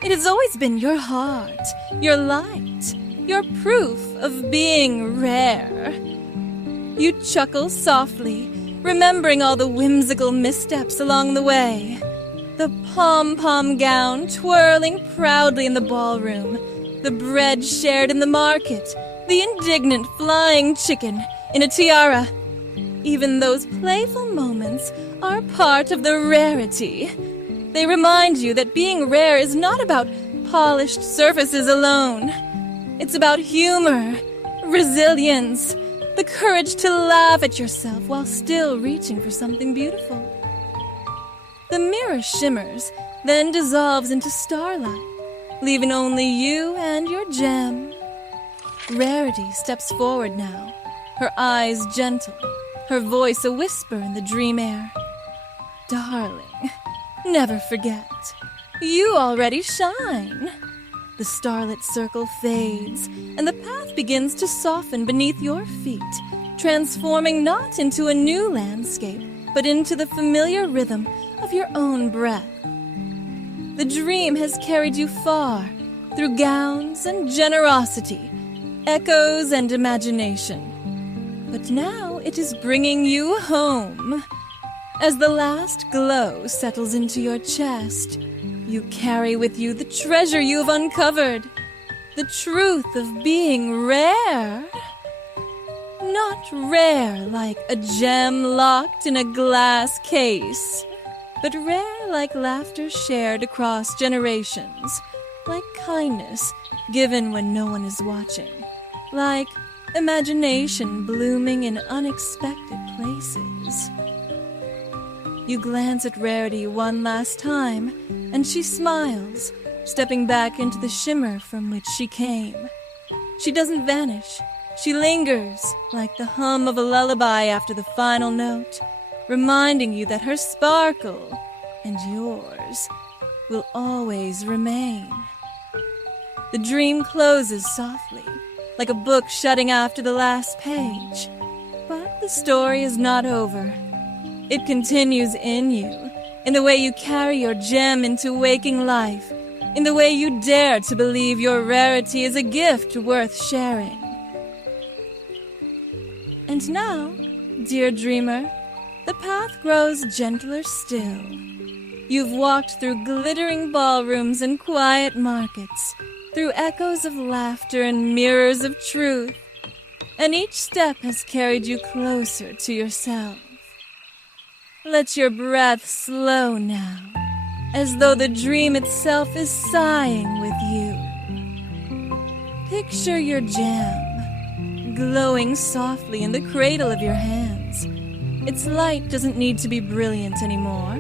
It has always been your heart, your light, your proof of being rare. You chuckle softly, remembering all the whimsical missteps along the way. The pom-pom gown twirling proudly in the ballroom, the bread shared in the market, the indignant flying chicken in a tiara. Even those playful moments are part of the rarity. They remind you that being rare is not about polished surfaces alone. It's about humor, resilience, the courage to laugh at yourself while still reaching for something beautiful. The mirror shimmers, then dissolves into starlight, leaving only you and your gem. Rarity steps forward now, her eyes gentle, her voice a whisper in the dream air. Darling, never forget, you already shine. The starlit circle fades, and the path begins to soften beneath your feet, transforming not into a new landscape, but into the familiar rhythm of your own breath. The dream has carried you far, through gowns and generosity, echoes and imagination. But now it is bringing you home. As the last glow settles into your chest, you carry with you the treasure you have uncovered, the truth of being rare. Not rare like a gem locked in a glass case, but rare like laughter shared across generations, like kindness given when no one is watching, like imagination blooming in unexpected places. You glance at Rarity one last time, and she smiles, stepping back into the shimmer from which she came. She doesn't vanish. She lingers, like the hum of a lullaby after the final note, reminding you that her sparkle, and yours, will always remain. The dream closes softly, like a book shutting after the last page. But the story is not over. It continues in you, in the way you carry your gem into waking life, in the way you dare to believe your rarity is a gift worth sharing. And now, dear dreamer, the path grows gentler still. You've walked through glittering ballrooms and quiet markets, through echoes of laughter and mirrors of truth, and each step has carried you closer to yourself. Let your breath slow now, as though the dream itself is sighing with you. Picture your gem, glowing softly in the cradle of your hands. Its light doesn't need to be brilliant anymore.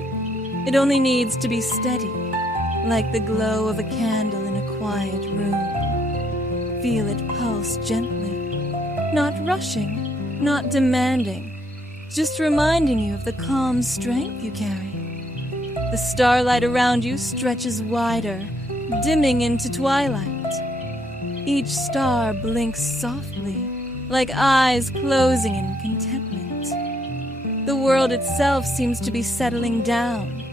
It only needs to be steady, like the glow of a candle in a quiet room. Feel it pulse gently, not rushing, not demanding, just reminding you of the calm strength you carry. The starlight around you stretches wider, dimming into twilight. Each star blinks softly, like eyes closing in contentment. The world itself seems to be settling down,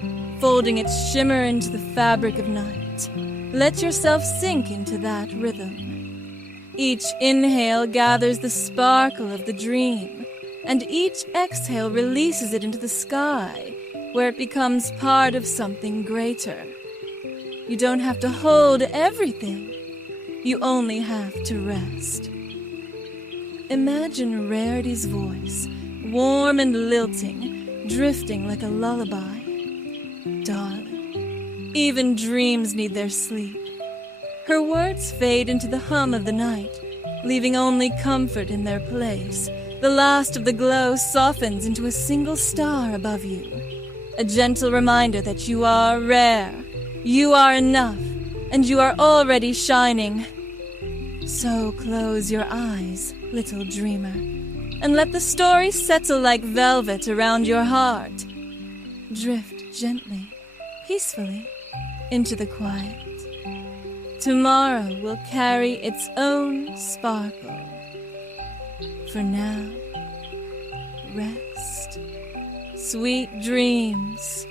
folding its shimmer into the fabric of night. Let yourself sink into that rhythm. Each inhale gathers the sparkle of the dream, and each exhale releases it into the sky, where it becomes part of something greater. You don't have to hold everything. You only have to rest. Imagine Rarity's voice, warm and lilting, drifting like a lullaby. Darling, even dreams need their sleep. Her words fade into the hum of the night, leaving only comfort in their place. The last of the glow softens into a single star above you. A gentle reminder that you are rare, you are enough, and you are already shining. So close your eyes, little dreamer, and let the story settle like velvet around your heart. Drift gently, peacefully, into the quiet. Tomorrow will carry its own sparkle. For now, rest. Sweet dreams.